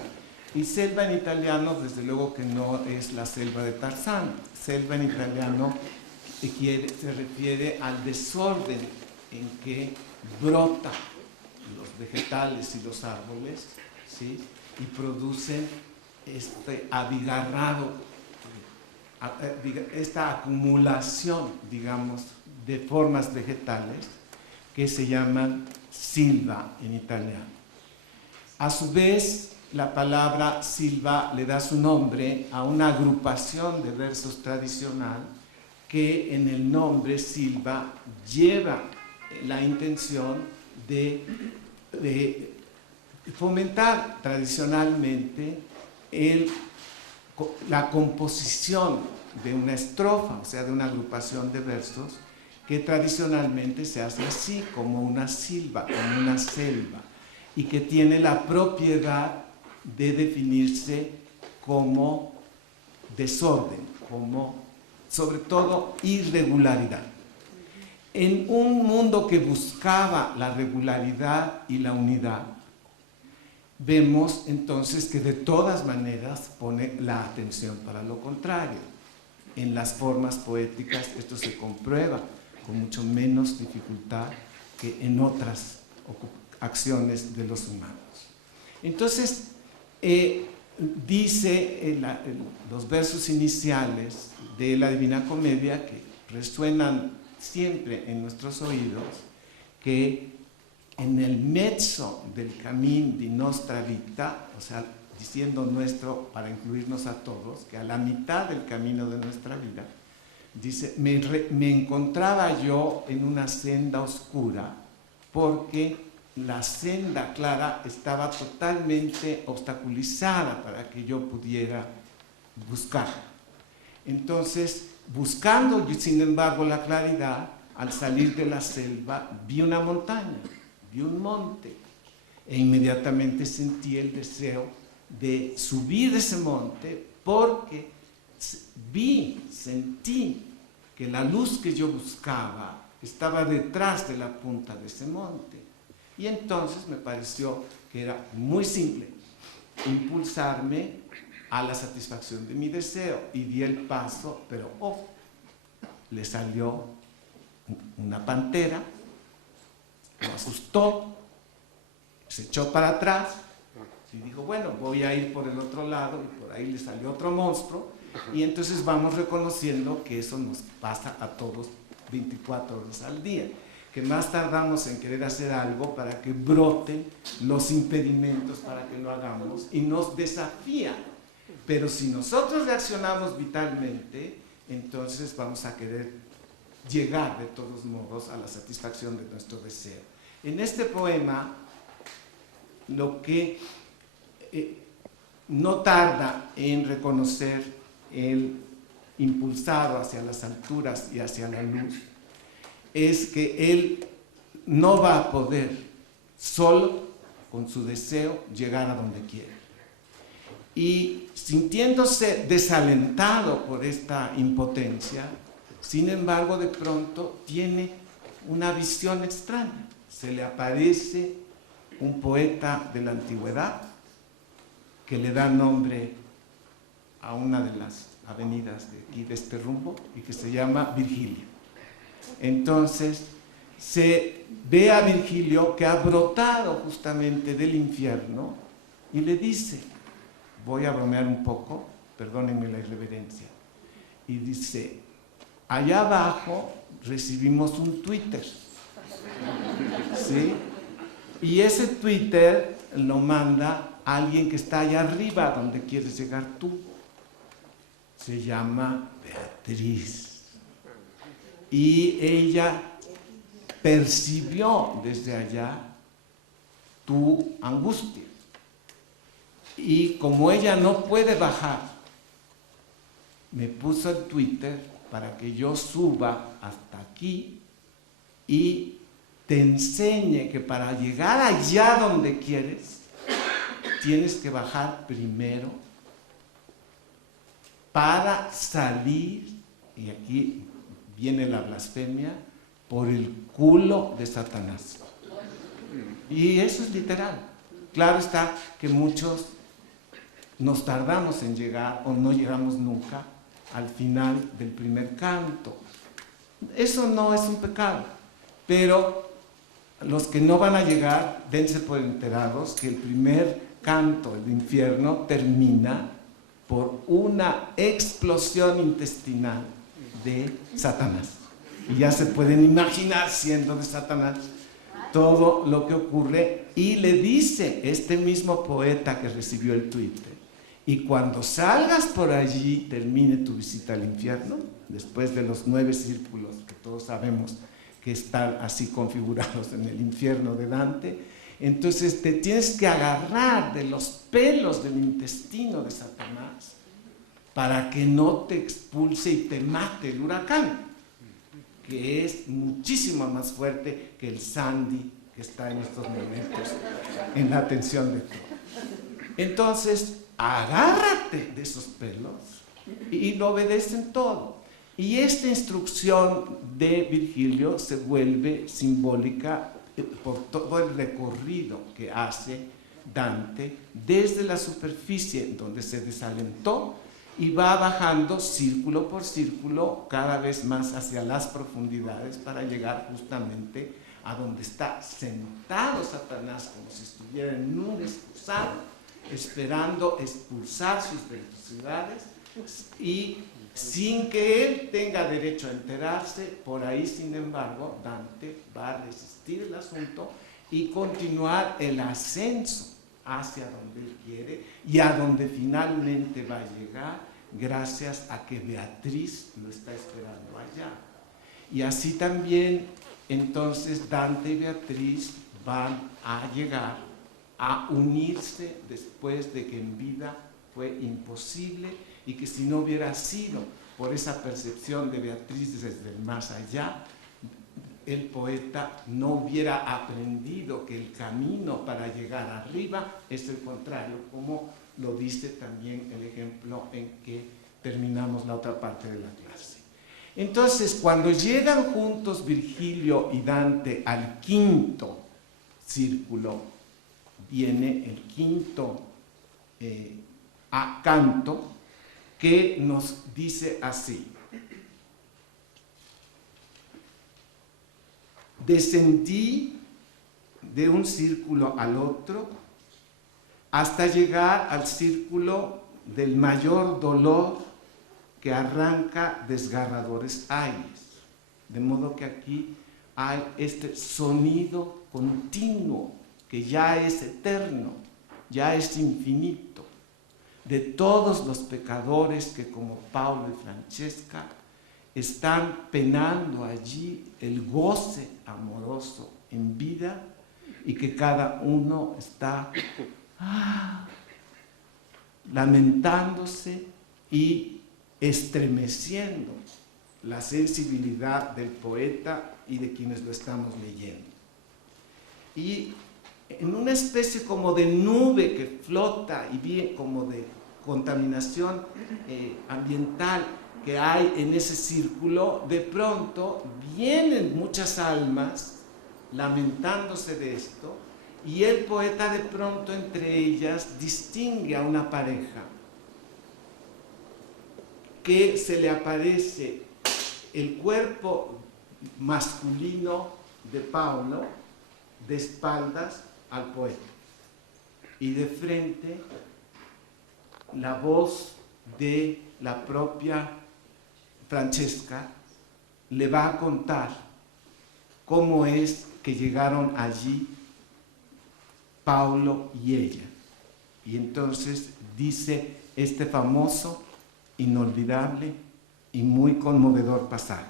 Y selva en italiano, desde luego que no es la selva de Tarzán. Selva en italiano se refiere al desorden en que brotan los vegetales y los árboles, ¿sí? Y producen este abigarrado, esta acumulación, digamos, de formas vegetales que se llaman silva en italiano. A su vez, la palabra silva le da su nombre a una agrupación de versos tradicional que en el nombre silva lleva la intención de fomentar tradicionalmente la composición de una estrofa, o sea, de una agrupación de versos, que tradicionalmente se hace así, como una silva, como una selva, y que tiene la propiedad de definirse como desorden, como sobre todo irregularidad. En un mundo que buscaba la regularidad y la unidad, vemos entonces que de todas maneras pone la atención para lo contrario. En las formas poéticas esto se comprueba con mucho menos dificultad que en otras acciones de los humanos. Entonces, dice los versos iniciales de la Divina Comedia, que resuenan siempre en nuestros oídos, que en el mezzo del camino di nostra vita, o sea, diciendo nuestro para incluirnos a todos, que a la mitad del camino de nuestra vida, dice, me encontraba yo en una senda oscura porque la senda clara estaba totalmente obstaculizada para que yo pudiera buscar. Entonces, buscando, sin embargo, la claridad, al salir de la selva, vi una montaña, vi un monte, e inmediatamente sentí el deseo de subir ese monte porque sentí que la luz que yo buscaba estaba detrás de la punta de ese monte. Y entonces me pareció que era muy simple impulsarme a la satisfacción de mi deseo y di el paso, pero le salió una pantera, lo asustó, se echó para atrás y dijo, bueno, voy a ir por el otro lado, y por ahí le salió otro monstruo, y entonces vamos reconociendo que eso nos pasa a todos 24 horas al día, que más tardamos en querer hacer algo para que broten los impedimentos para que lo hagamos y nos desafía. Pero si nosotros reaccionamos vitalmente, entonces vamos a querer llegar de todos modos a la satisfacción de nuestro deseo. En este poema, lo que no tarda en reconocer el impulsado hacia las alturas y hacia la luz es que él no va a poder solo con su deseo llegar a donde quiere. Y sintiéndose desalentado por esta impotencia, sin embargo, de pronto tiene una visión extraña. Se le aparece un poeta de la antigüedad que le da nombre a una de las avenidas de aquí, de este rumbo, y que se llama Virgilio. Entonces, se ve a Virgilio que ha brotado justamente del infierno y le dice, voy a bromear un poco, perdónenme la irreverencia, y dice, allá abajo recibimos un Twitter, ¿sí? Y ese Twitter lo manda alguien que está allá arriba donde quieres llegar tú. Se llama Beatriz. Y ella percibió desde allá tu angustia. Y como ella no puede bajar, me puso el Twitter para que yo suba hasta aquí y te enseñe que para llegar allá donde quieres, tienes que bajar primero para salir, y aquí viene la blasfemia, por el culo de Satanás. Y eso es literal. Claro está que muchos nos tardamos en llegar o no llegamos nunca al final del primer canto. Eso no es un pecado, pero los que no van a llegar, dense por enterados que el primer canto, el infierno, termina por una explosión intestinal de Satanás. Y ya se pueden imaginar, siendo de Satanás, todo lo que ocurre. Y le dice este mismo poeta que recibió el Twitter, y cuando salgas por allí, termine tu visita al infierno, después de los 9 círculos que todos sabemos que están así configurados en el infierno de Dante, Entonces te tienes que agarrar de los pelos del intestino de Satanás para que no te expulse y te mate el huracán, que es muchísimo más fuerte que el Sandy que está en estos momentos en la atención de todos. Entonces, agárrate de esos pelos y lo obedecen todo. Y esta instrucción de Virgilio se vuelve simbólica por todo el recorrido que hace Dante desde la superficie donde se desalentó y va bajando círculo por círculo cada vez más hacia las profundidades para llegar justamente a donde está sentado Satanás como si estuviera en un excusado esperando expulsar sus velocidades y sin que él tenga derecho a enterarse. Por ahí, sin embargo, Dante va a resistir el asunto y continuar el ascenso hacia donde él quiere y a donde finalmente va a llegar gracias a que Beatriz lo está esperando allá. Y así también, entonces, Dante y Beatriz van a llegar a unirse después de que en vida fue imposible y que si no hubiera sido por esa percepción de Beatriz desde el más allá, el poeta no hubiera aprendido que el camino para llegar arriba es el contrario, como lo dice también el ejemplo en que terminamos la otra parte de la clase. Entonces, cuando llegan juntos Virgilio y Dante al quinto círculo, viene el quinto canto que nos dice así: descendí de un círculo al otro hasta llegar al círculo del mayor dolor que arranca desgarradores aires. De modo que aquí hay este sonido continuo que ya es eterno, ya es infinito, de todos los pecadores que como Paulo y Francesca están penando allí el goce amoroso en vida y que cada uno está lamentándose y estremeciendo la sensibilidad del poeta y de quienes lo estamos leyendo. Y en una especie como de nube que flota y bien como de contaminación ambiental que hay en ese círculo, de pronto vienen muchas almas lamentándose de esto y el poeta de pronto entre ellas distingue a una pareja que se le aparece el cuerpo masculino de Paulo de espaldas al poeta y de frente la voz de la propia Francesca le va a contar cómo es que llegaron allí Paulo y ella. Y entonces dice este famoso, inolvidable y muy conmovedor pasaje.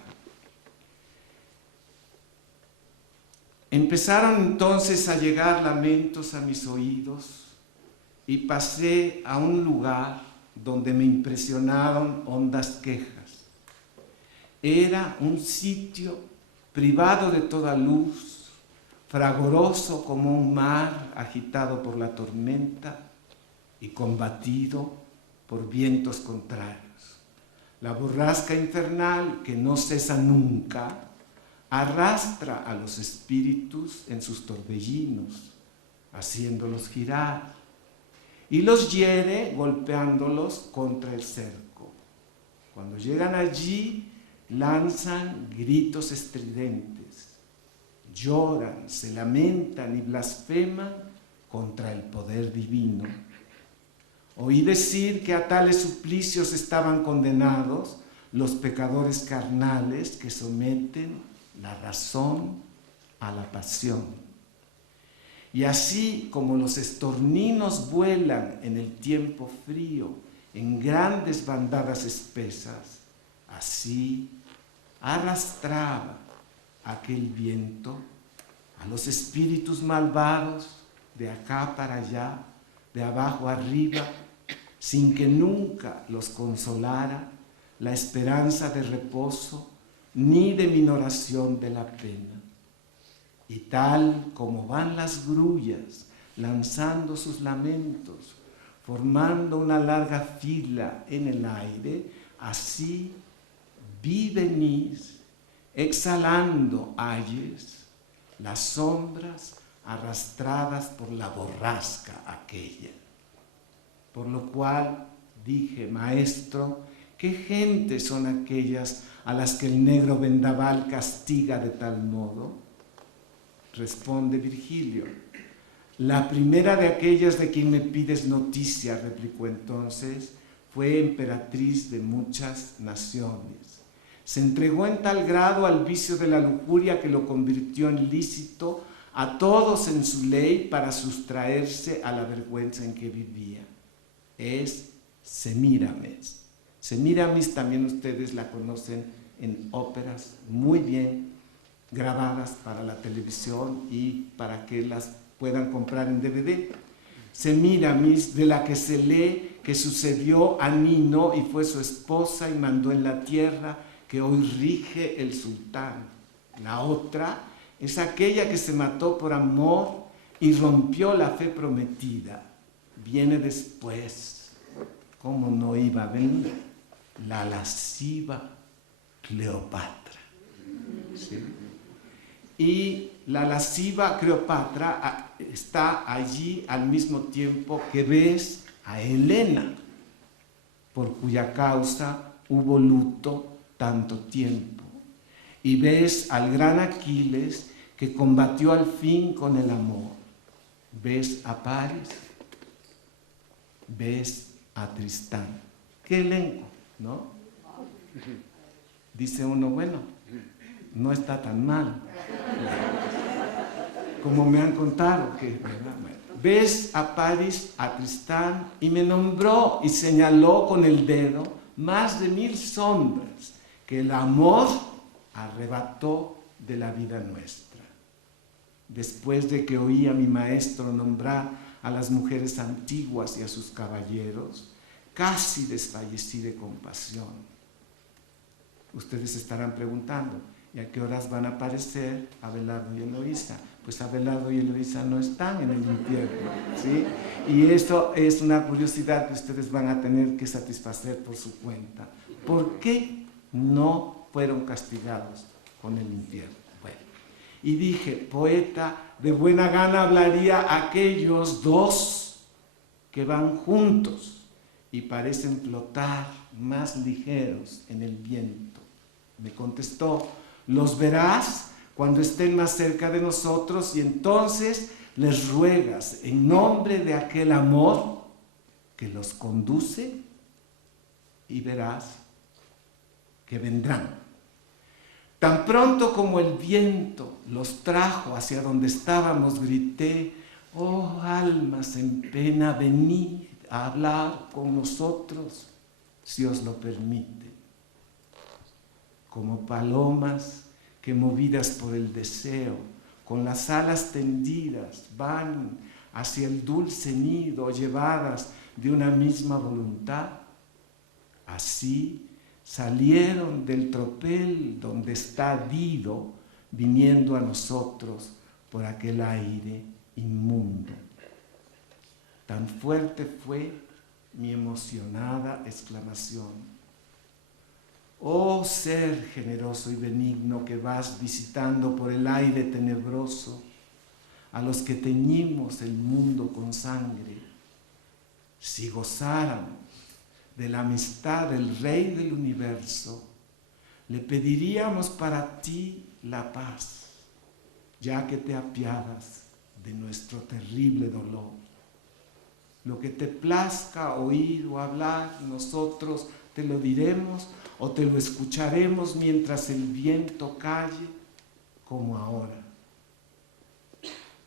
Empezaron entonces a llegar lamentos a mis oídos y pasé a un lugar donde me impresionaron hondas quejas. Era un sitio privado de toda luz, fragoroso como un mar agitado por la tormenta y combatido por vientos contrarios. La borrasca infernal que no cesa nunca arrastra a los espíritus en sus torbellinos, haciéndolos girar, y los hiere golpeándolos contra el cerco. Cuando llegan allí, lanzan gritos estridentes, lloran, se lamentan y blasfeman contra el poder divino. Oí decir que a tales suplicios estaban condenados los pecadores carnales que someten la razón a la pasión. Y así como los estorninos vuelan en el tiempo frío en grandes bandadas espesas, así arrastraba aquel viento a los espíritus malvados de acá para allá, de abajo arriba, sin que nunca los consolara la esperanza de reposo ni de minoración de la pena. Y tal como van las grullas lanzando sus lamentos, formando una larga fila en el aire, así vi venir, exhalando ayes, las sombras arrastradas por la borrasca aquella. Por lo cual dije, maestro, ¿qué gentes son aquellas a las que el negro vendaval castiga de tal modo? Responde Virgilio, la primera de aquellas de quien me pides noticia, replicó entonces, fue emperatriz de muchas naciones. Se entregó en tal grado al vicio de la lujuria que lo convirtió en lícito a todos en su ley para sustraerse a la vergüenza en que vivía. Es Semíramis. Semíramis también ustedes la conocen en óperas muy bien grabadas para la televisión y para que las puedan comprar en DVD. Semíramis, de la que se lee que sucedió a Nino y fue su esposa y mandó en la tierra que hoy rige el sultán. La otra es aquella que se mató por amor y rompió la fe prometida. Viene después, ¿cómo no iba a venir? La lasciva Cleopatra. ¿Sí? Y la lasciva Cleopatra está allí al mismo tiempo que ves a Helena, por cuya causa hubo luto tanto tiempo. Y ves al gran Aquiles que combatió al fin con el amor. Ves a Paris, ves a Tristán. ¿Qué elenco, no? Dice uno, bueno, no está tan mal. Como me han contado que, ¿verdad? Bueno, ves a Paris, a Tristán, y me nombró y señaló con el dedo más de 1000 sombras que el amor arrebató de la vida nuestra. Después de que oí a mi maestro nombrar a las mujeres antiguas y a sus caballeros, casi desfallecí de compasión. Ustedes estarán preguntando, ¿y a qué horas van a aparecer Abelardo y Eloísa? Pues Abelardo y Eloísa no están en el infierno, ¿sí? Y esto es una curiosidad que ustedes van a tener que satisfacer por su cuenta. ¿Por qué no fueron castigados con el infierno? Bueno, y dije, poeta, de buena gana hablaría a aquellos dos que van juntos y parecen flotar más ligeros en el viento. Me contestó, los verás cuando estén más cerca de nosotros y entonces les ruegas en nombre de aquel amor que los conduce y verás que vendrán. Tan pronto como el viento los trajo hacia donde estábamos, grité, oh almas en pena, venid a hablar con nosotros, si os lo permite. Como palomas que movidas por el deseo, con las alas tendidas, van hacia el dulce nido, llevadas de una misma voluntad, así salieron del tropel donde está Dido, viniendo a nosotros por aquel aire inmundo. Tan fuerte fue mi emocionada exclamación. Oh ser generoso y benigno que vas visitando por el aire tenebroso a los que teñimos el mundo con sangre, si gozáramos de la amistad del Rey del Universo, le pediríamos para ti la paz, ya que te apiadas de nuestro terrible dolor. Lo que te plazca oír o hablar, nosotros te lo diremos o te lo escucharemos mientras el viento calle, como ahora.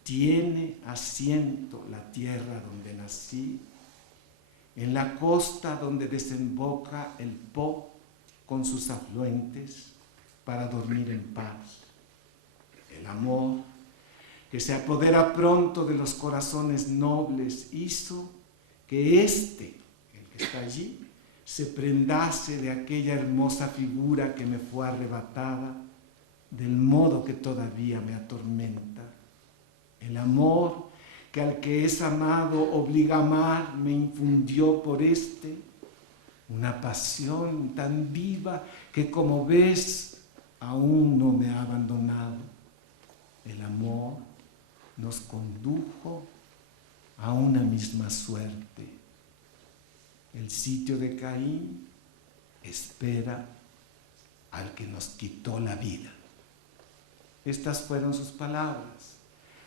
Tiene asiento la tierra donde nací, en la costa donde desemboca el Po con sus afluentes para dormir en paz. El amor que se apodera pronto de los corazones nobles, hizo que el que está allí, se prendase de aquella hermosa figura que me fue arrebatada, del modo que todavía me atormenta. El amor que al que es amado obliga a amar me infundió por una pasión tan viva que, como ves, aún no me ha abandonado. El amor nos condujo a una misma suerte. El sitio de Caín espera al que nos quitó la vida. Estas fueron sus palabras.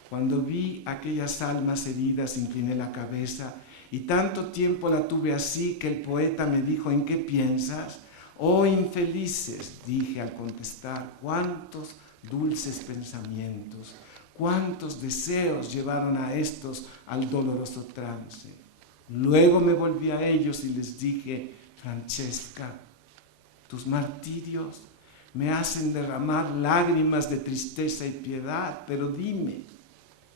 Cuando vi aquellas almas heridas, incliné la cabeza y tanto tiempo la tuve así que el poeta me dijo: ¿en qué piensas? Oh infelices, dije al contestar, cuántos dulces pensamientos, cuántos deseos llevaron a estos al doloroso trance. Luego me volví a ellos y les dije: Francesca, tus martirios me hacen derramar lágrimas de tristeza y piedad, pero dime,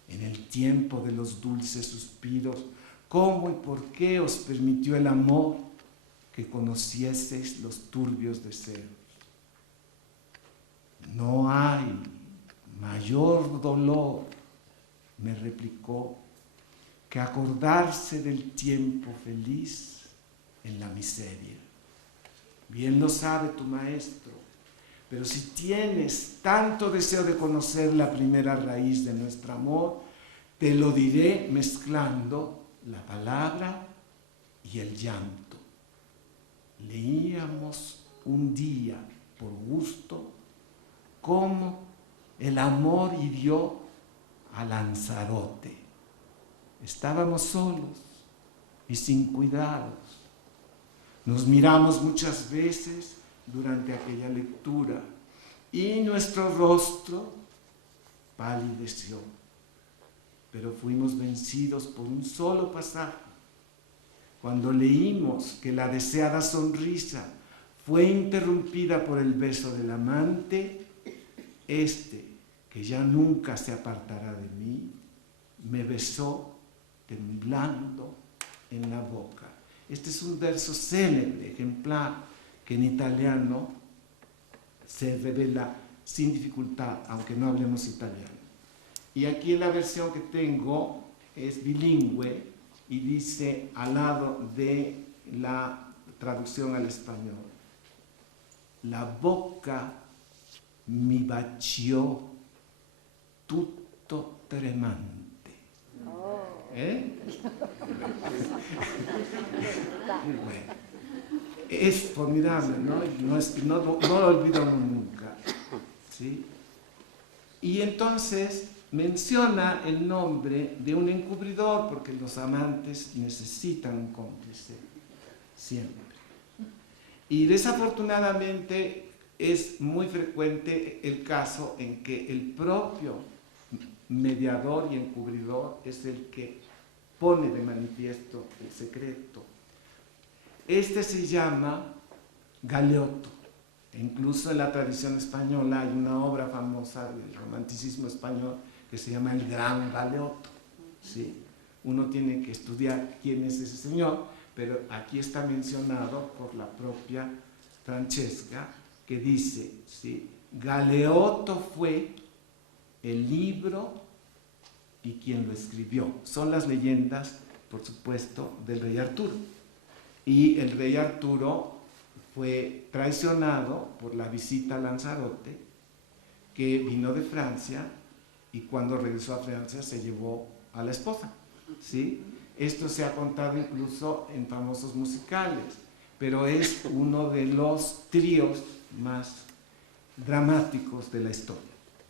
en el tiempo de los dulces suspiros, ¿cómo y por qué os permitió el amor que conocieseis los turbios deseos? No hay mayor dolor, me replicó, que acordarse del tiempo feliz en la miseria. Bien lo sabe tu maestro, pero si tienes tanto deseo de conocer la primera raíz de nuestro amor, te lo diré mezclando la palabra y el llanto. Leíamos un día, por gusto, cómo el amor hirió a Lanzarote. Estábamos solos y sin cuidados. Nos miramos muchas veces durante aquella lectura y nuestro rostro palideció, pero fuimos vencidos por un solo pasaje. Cuando leímos que la deseada sonrisa fue interrumpida por el beso del amante, que ya nunca se apartará de mí, me besó temblando en la boca. Este es un verso célebre, ejemplar, que en italiano se revela sin dificultad, aunque no hablemos italiano. Y aquí en la versión que tengo es bilingüe y dice al lado de la traducción al español: la bocca mi baciò tutto tremante. Bueno, es formidable, ¿no? No lo olvido nunca, ¿sí? Y entonces menciona el nombre de un encubridor, porque los amantes necesitan un cómplice, siempre. Y desafortunadamente es muy frecuente el caso en que el propio mediador y encubridor es el que pone de manifiesto el secreto. Se llama Galeotto. Incluso en la tradición española hay una obra famosa del romanticismo español que se llama El Gran Galeotto, ¿sí? Uno tiene que estudiar quién es ese señor, pero aquí está mencionado por la propia Francesca, que dice, ¿sí? Galeotto fue el libro y quien lo escribió. Son las leyendas, por supuesto, del rey Arturo. Y el rey Arturo fue traicionado por la visita a Lanzarote, que vino de Francia, y cuando regresó a Francia se llevó a la esposa, ¿sí? Esto se ha contado incluso en famosos musicales, pero es uno de los tríos más dramáticos de la historia.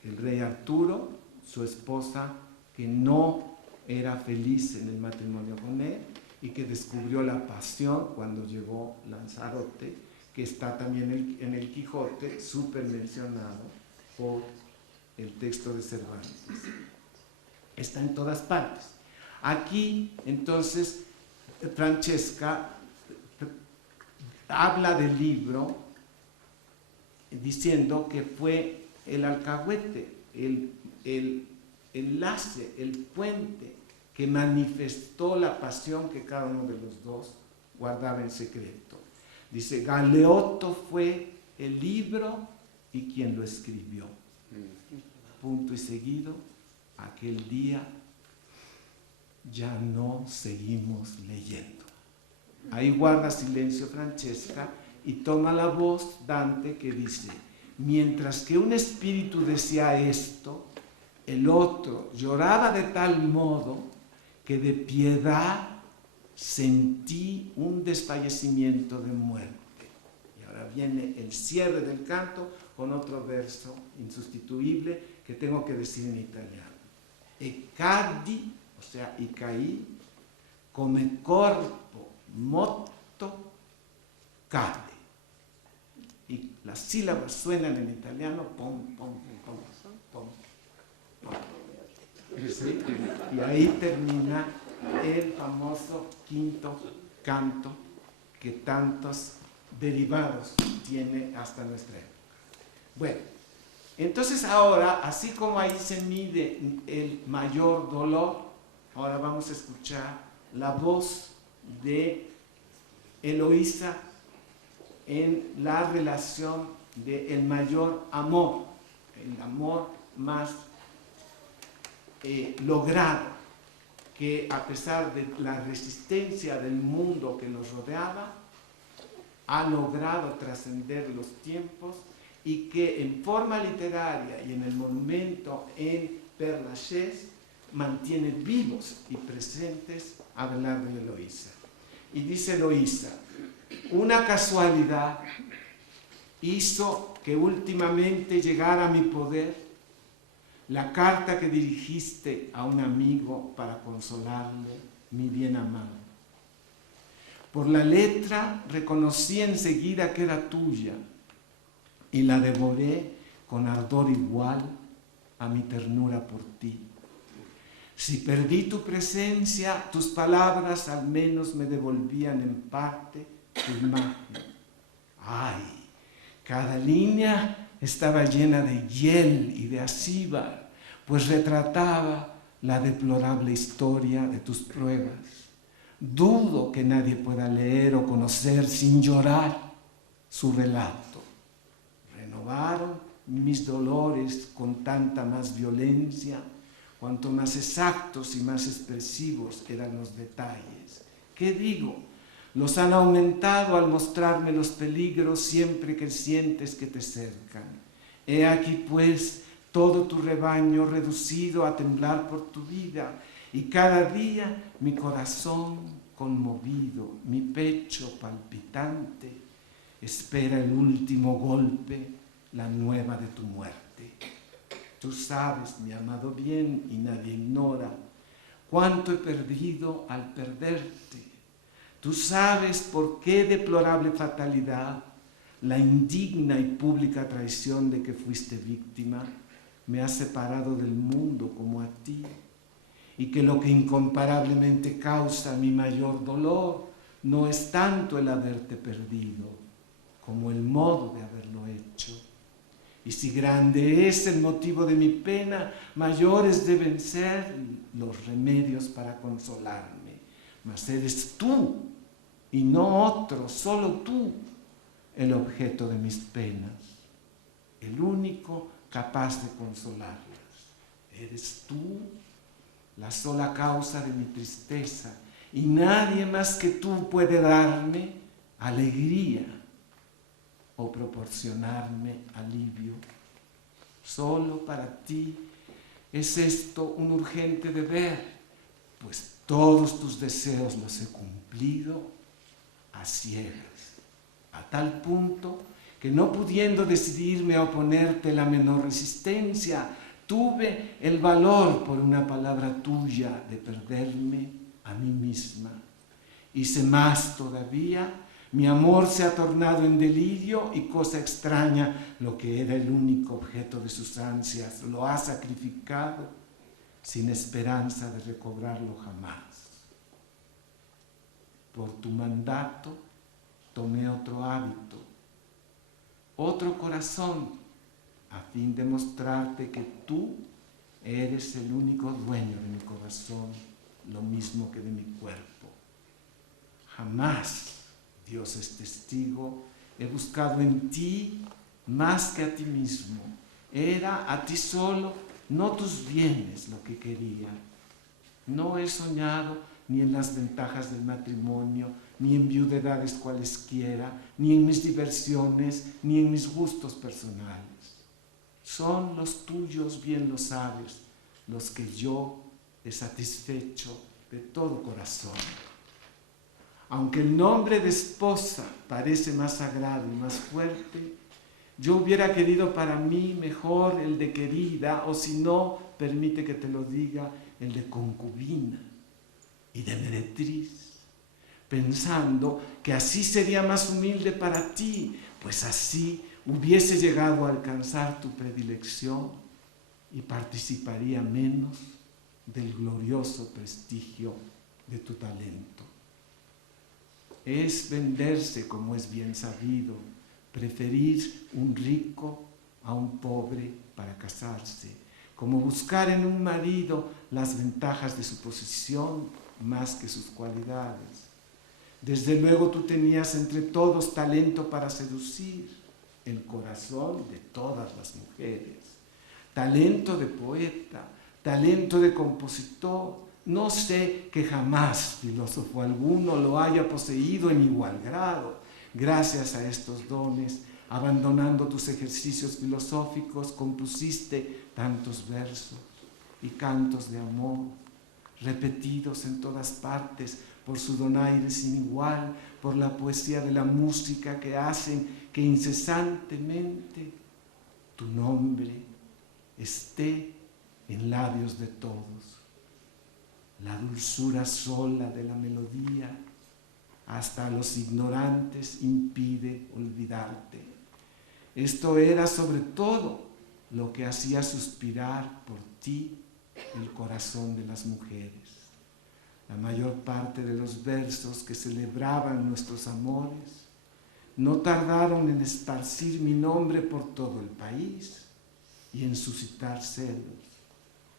El rey Arturo, su esposa, que no era feliz en el matrimonio con él y que descubrió la pasión cuando llegó Lanzarote, que está también en el Quijote, súper mencionado por el texto de Cervantes. Está en todas partes. Aquí, entonces, Francesca habla del libro diciendo que fue el alcahuete, el enlace, el puente que manifestó la pasión que cada uno de los dos guardaba en secreto. Dice, Galeotto fue el libro y quien lo escribió. Punto y seguido, aquel día ya no seguimos leyendo. Ahí guarda silencio Francesca y toma la voz Dante que dice, mientras que un espíritu decía esto, el otro lloraba de tal modo que de piedad sentí un desfallecimiento de muerte. Y ahora viene el cierre del canto con otro verso insustituible que tengo que decir en italiano. E caddi, o sea, y caí, come corpo morto cade. Y las sílabas suenan en italiano, pom, pom, pom, pom, pom. ¿Sí? Y ahí termina el famoso quinto canto que tantos derivados tiene hasta nuestra época. Bueno, entonces ahora, así como ahí se mide el mayor dolor, ahora vamos a escuchar la voz de Eloísa en la relación del mayor amor, el amor más logrado, que a pesar de la resistencia del mundo que nos rodeaba, ha logrado trascender los tiempos y que en forma literaria y en el monumento en Père Lachaise mantiene vivos y presentes a hablar de Eloísa. Y dice Eloísa, una casualidad hizo que últimamente llegara a mi poder la carta que dirigiste a un amigo para consolarle, mi bien amado. Por la letra reconocí enseguida que era tuya y la devoré con ardor igual a mi ternura por ti. Si perdí tu presencia, tus palabras al menos me devolvían en parte tu imagen. ¡Ay! Cada línea estaba llena de hiel y de acíbar, pues retrataba la deplorable historia de tus pruebas. Dudo que nadie pueda leer o conocer sin llorar su relato. Renovaron mis dolores con tanta más violencia, cuanto más exactos y más expresivos eran los detalles. ¿Qué digo? Los han aumentado al mostrarme los peligros siempre que sientes que te cercan. He aquí pues todo tu rebaño reducido a temblar por tu vida, y cada día mi corazón conmovido, mi pecho palpitante, espera el último golpe, la nueva de tu muerte. Tú sabes, mi amado bien, y nadie ignora, cuánto he perdido al perderte. Tú sabes por qué deplorable fatalidad, la indigna y pública traición de que fuiste víctima, me ha separado del mundo como a ti, y que lo que incomparablemente causa mi mayor dolor no es tanto el haberte perdido, como el modo de haberlo hecho. Y si grande es el motivo de mi pena, mayores deben ser los remedios para consolarme. Mas eres tú, y no otro, solo tú, el objeto de mis penas, el único capaz de consolarlas. Eres tú la sola causa de mi tristeza, y nadie más que tú puede darme alegría o proporcionarme alivio. Solo para ti es esto un urgente deber, pues todos tus deseos los he cumplido a ciegas, a tal punto que no pudiendo decidirme a oponerte la menor resistencia, tuve el valor por una palabra tuya de perderme a mí misma. Hice más todavía, mi amor se ha tornado en delirio y cosa extraña, lo que era el único objeto de sus ansias, lo ha sacrificado sin esperanza de recobrarlo jamás. Por tu mandato tomé otro hábito, otro corazón, a fin de mostrarte que tú Eres el único dueño de mi corazón, lo mismo que de mi cuerpo. Jamás, Dios es testigo, he buscado en ti más que a ti mismo. Era a ti solo, no tus bienes lo que quería. No he soñado ni en las ventajas del matrimonio, ni en viudedades cualesquiera, ni en mis diversiones, ni en mis gustos personales. Son los tuyos, bien lo sabes, los que yo he satisfecho de todo corazón. Aunque el nombre de esposa parece más sagrado y más fuerte, yo hubiera querido para mí mejor el de querida, o si no, permite que te lo diga, el de concubina y de meretriz, pensando que así sería más humilde para ti, pues así hubiese llegado a alcanzar tu predilección y participaría menos del glorioso prestigio de tu talento. Es venderse, como es bien sabido, preferir un rico a un pobre para casarse, como buscar en un marido las ventajas de su posición más que sus cualidades. Desde luego tú tenías entre todos talento para seducir el corazón de todas las mujeres, talento de poeta, talento de compositor. No sé que jamás filósofo alguno lo haya poseído en igual grado. Gracias a estos dones, abandonando tus ejercicios filosóficos, compusiste tantos versos y cantos de amor, repetidos en todas partes por su donaire sin igual, por la poesía de la música que hacen que incesantemente tu nombre esté en labios de todos. La dulzura sola de la melodía hasta a los ignorantes impide olvidarte. Esto era sobre todo lo que hacía suspirar por ti el corazón de las mujeres. La mayor parte de los versos que celebraban nuestros amores no tardaron en esparcir mi nombre por todo el país y en suscitar celos.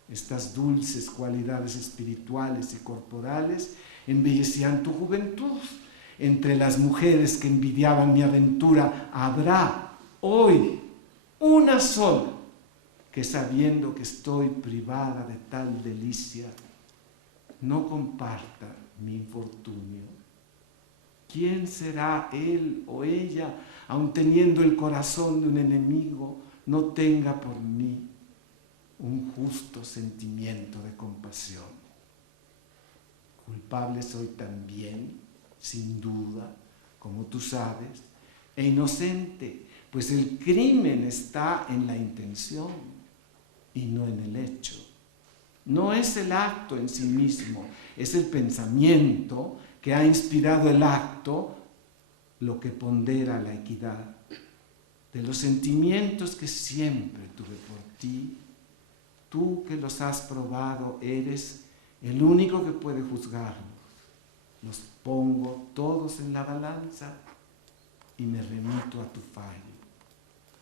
Estas dulces cualidades espirituales y corporales embellecían tu juventud. Entre las mujeres que envidiaban mi aventura habrá hoy una sola que, sabiendo que estoy privada de tal delicia, no comparta mi infortunio. ¿Quién será él o ella, aun teniendo el corazón de un enemigo, no tenga por mí un justo sentimiento de compasión? Culpable soy también, sin duda, como tú sabes, e inocente, pues el crimen está en la intención y no en el hecho. No es el acto en sí mismo, es el pensamiento que ha inspirado el acto lo que pondera la equidad. De los sentimientos que siempre tuve por ti, tú que los has probado eres el único que puede juzgarlos. Los pongo todos en la balanza y me remito a tu fallo.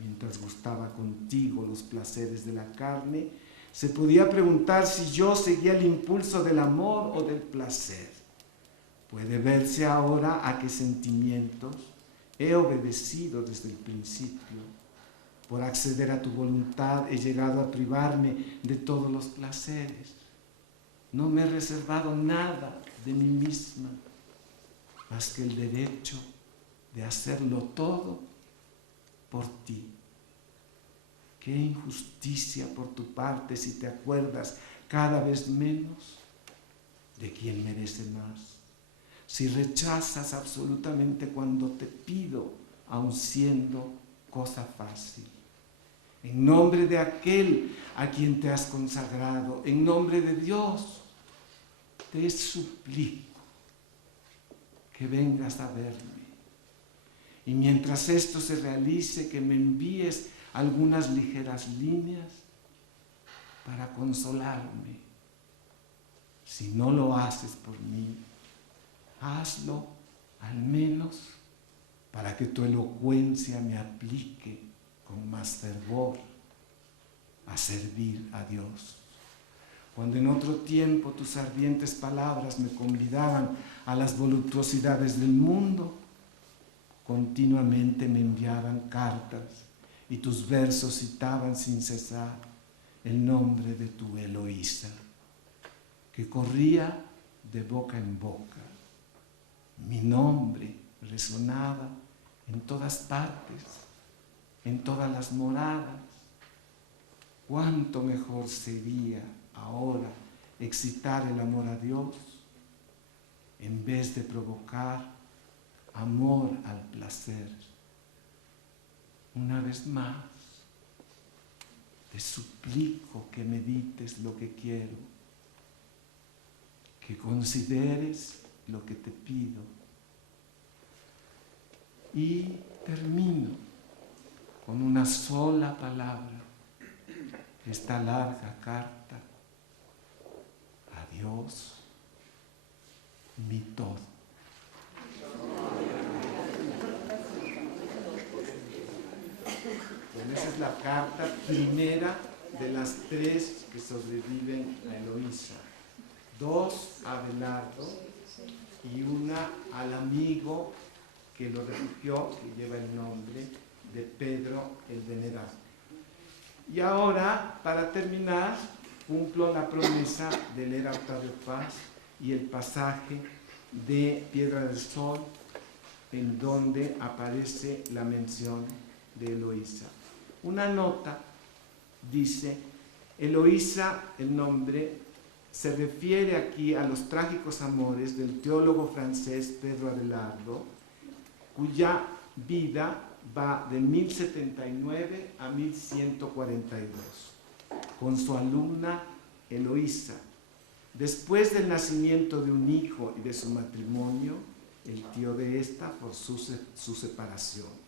Mientras gustaba contigo los placeres de la carne, se podía preguntar si yo seguía el impulso del amor o del placer. Puede verse ahora a qué sentimientos he obedecido desde el principio. Por acceder a tu voluntad he llegado a privarme de todos los placeres. No me he reservado nada de mí misma, más que el derecho de hacerlo todo por ti. Qué injusticia por tu parte si te acuerdas cada vez menos de quien merece más. Si rechazas absolutamente cuando te pido, aun siendo cosa fácil. En nombre de aquel a quien te has consagrado, en nombre de Dios, te suplico que vengas a verme. Y mientras esto se realice, que me envíes algunas ligeras líneas para consolarme. Si no lo haces por mí, hazlo al menos para que tu elocuencia me aplique con más fervor a servir a Dios. cuando en otro tiempo tus ardientes palabras me convidaban a las voluptuosidades del mundo, continuamente me enviaban cartas y tus versos citaban sin cesar el nombre de tu Eloísa, que corría de boca en boca. Mi nombre resonaba en todas partes, en todas las moradas. Cuánto mejor sería ahora excitar el amor a Dios en vez de provocar amor al placer. Una vez más, te suplico que medites lo que quiero, que consideres lo que te pido. Y termino con una sola palabra, esta larga carta. Adiós, mi todo. Bueno, esa es la carta primera de las 3 que sobreviven a Eloísa. 2 a Abelardo y una al amigo que lo refugió, que lleva el nombre de Pedro el Venerable. Y ahora, para terminar, cumplo la promesa de leer a Octavio Paz y el pasaje de Piedra del Sol, en donde aparece la mención de Eloísa. Una nota dice: Eloísa, el nombre, se refiere aquí a los trágicos amores del teólogo francés Pedro Abelardo, cuya vida va de 1079 a 1142, con su alumna Eloísa. Después del nacimiento de un hijo y de su matrimonio, el tío de esta forzó su separación.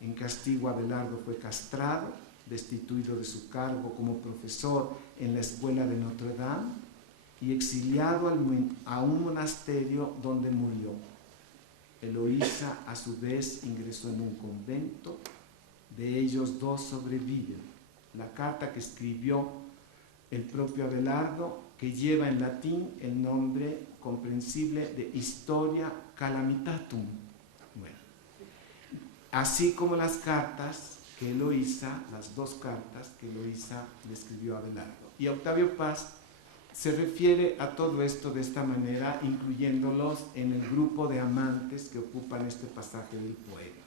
En castigo, Abelardo fue castrado, destituido de su cargo como profesor en la escuela de Notre Dame y exiliado a un monasterio donde murió. Eloísa, a su vez, ingresó en un convento. De ellos 2 sobreviven. La carta que escribió el propio Abelardo, que lleva en latín el nombre comprensible de Historia Calamitatum. Bueno, así como las cartas que Eloísa, las 2 cartas que Eloísa le escribió a Abelardo. Y Octavio Paz se refiere a todo esto de esta manera, incluyéndolos en el grupo de amantes que ocupan este pasaje del poema.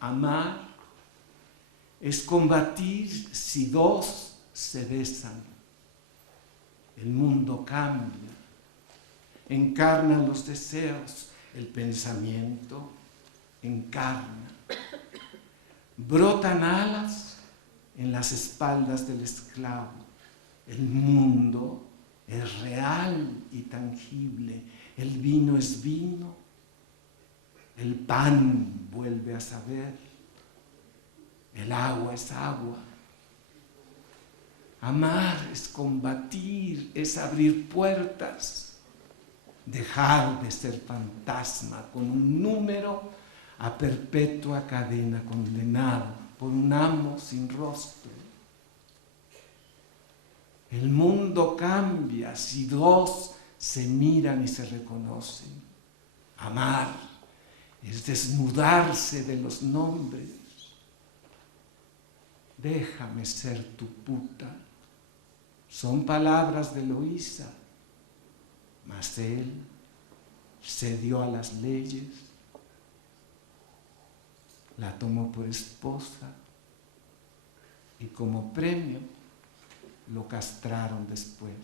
Amar es combatir si 2 se besan. El mundo cambia, encarnan los deseos, el pensamiento encarna. Brotan alas en las espaldas del esclavo. El mundo es real y tangible. El vino es vino. El pan vuelve a saber. El agua es agua. Amar es combatir, es abrir puertas. Dejar de ser fantasma con un número a perpetua cadena condenado por un amo sin rostro. El mundo cambia si 2 se miran y se reconocen. Amar es desnudarse de los nombres. Déjame ser tu puta. Son palabras de Eloísa, mas él cedió a las leyes, la tomó por esposa y como premio lo castraron después.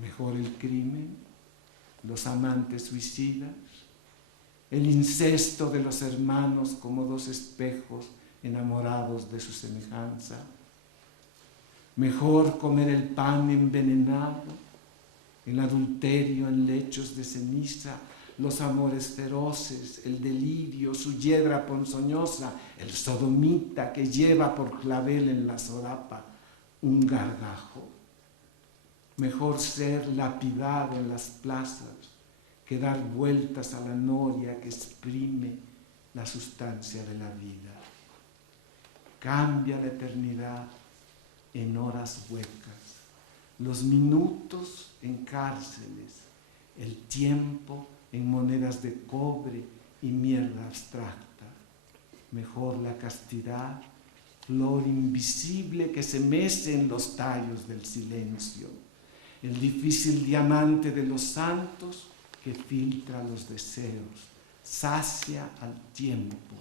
Mejor el crimen, los amantes suicidas, el incesto de los hermanos como 2 espejos enamorados de su semejanza. Mejor comer el pan envenenado, el adulterio en lechos de ceniza, los amores feroces, el delirio, su hiedra ponzoñosa, el sodomita que lleva por clavel en la solapa un gargajo. Mejor ser lapidado en las plazas que dar vueltas a la noria que exprime la sustancia de la vida. Cambia la eternidad en horas huecas, los minutos en cárceles, el tiempo en monedas de cobre y mierda abstracta. Mejor la castidad, flor invisible que se mece en los tallos del silencio, el difícil diamante de los santos que filtra los deseos, sacia al tiempo,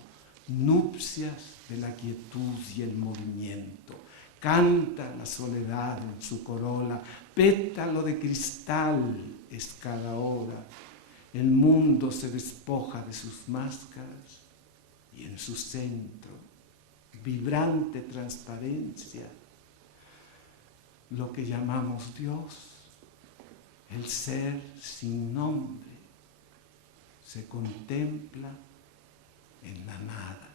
nupcias de la quietud y el movimiento. Canta la soledad en su corola, pétalo de cristal es cada hora. El mundo se despoja de sus máscaras y en su centro, vibrante transparencia, lo que llamamos Dios, el ser sin nombre, se contempla en la nada.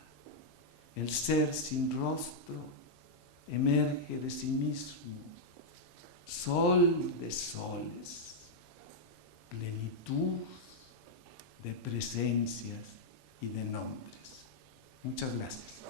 El ser sin rostro emerge de sí mismo, sol de soles, plenitud de presencias y de nombres. Muchas gracias.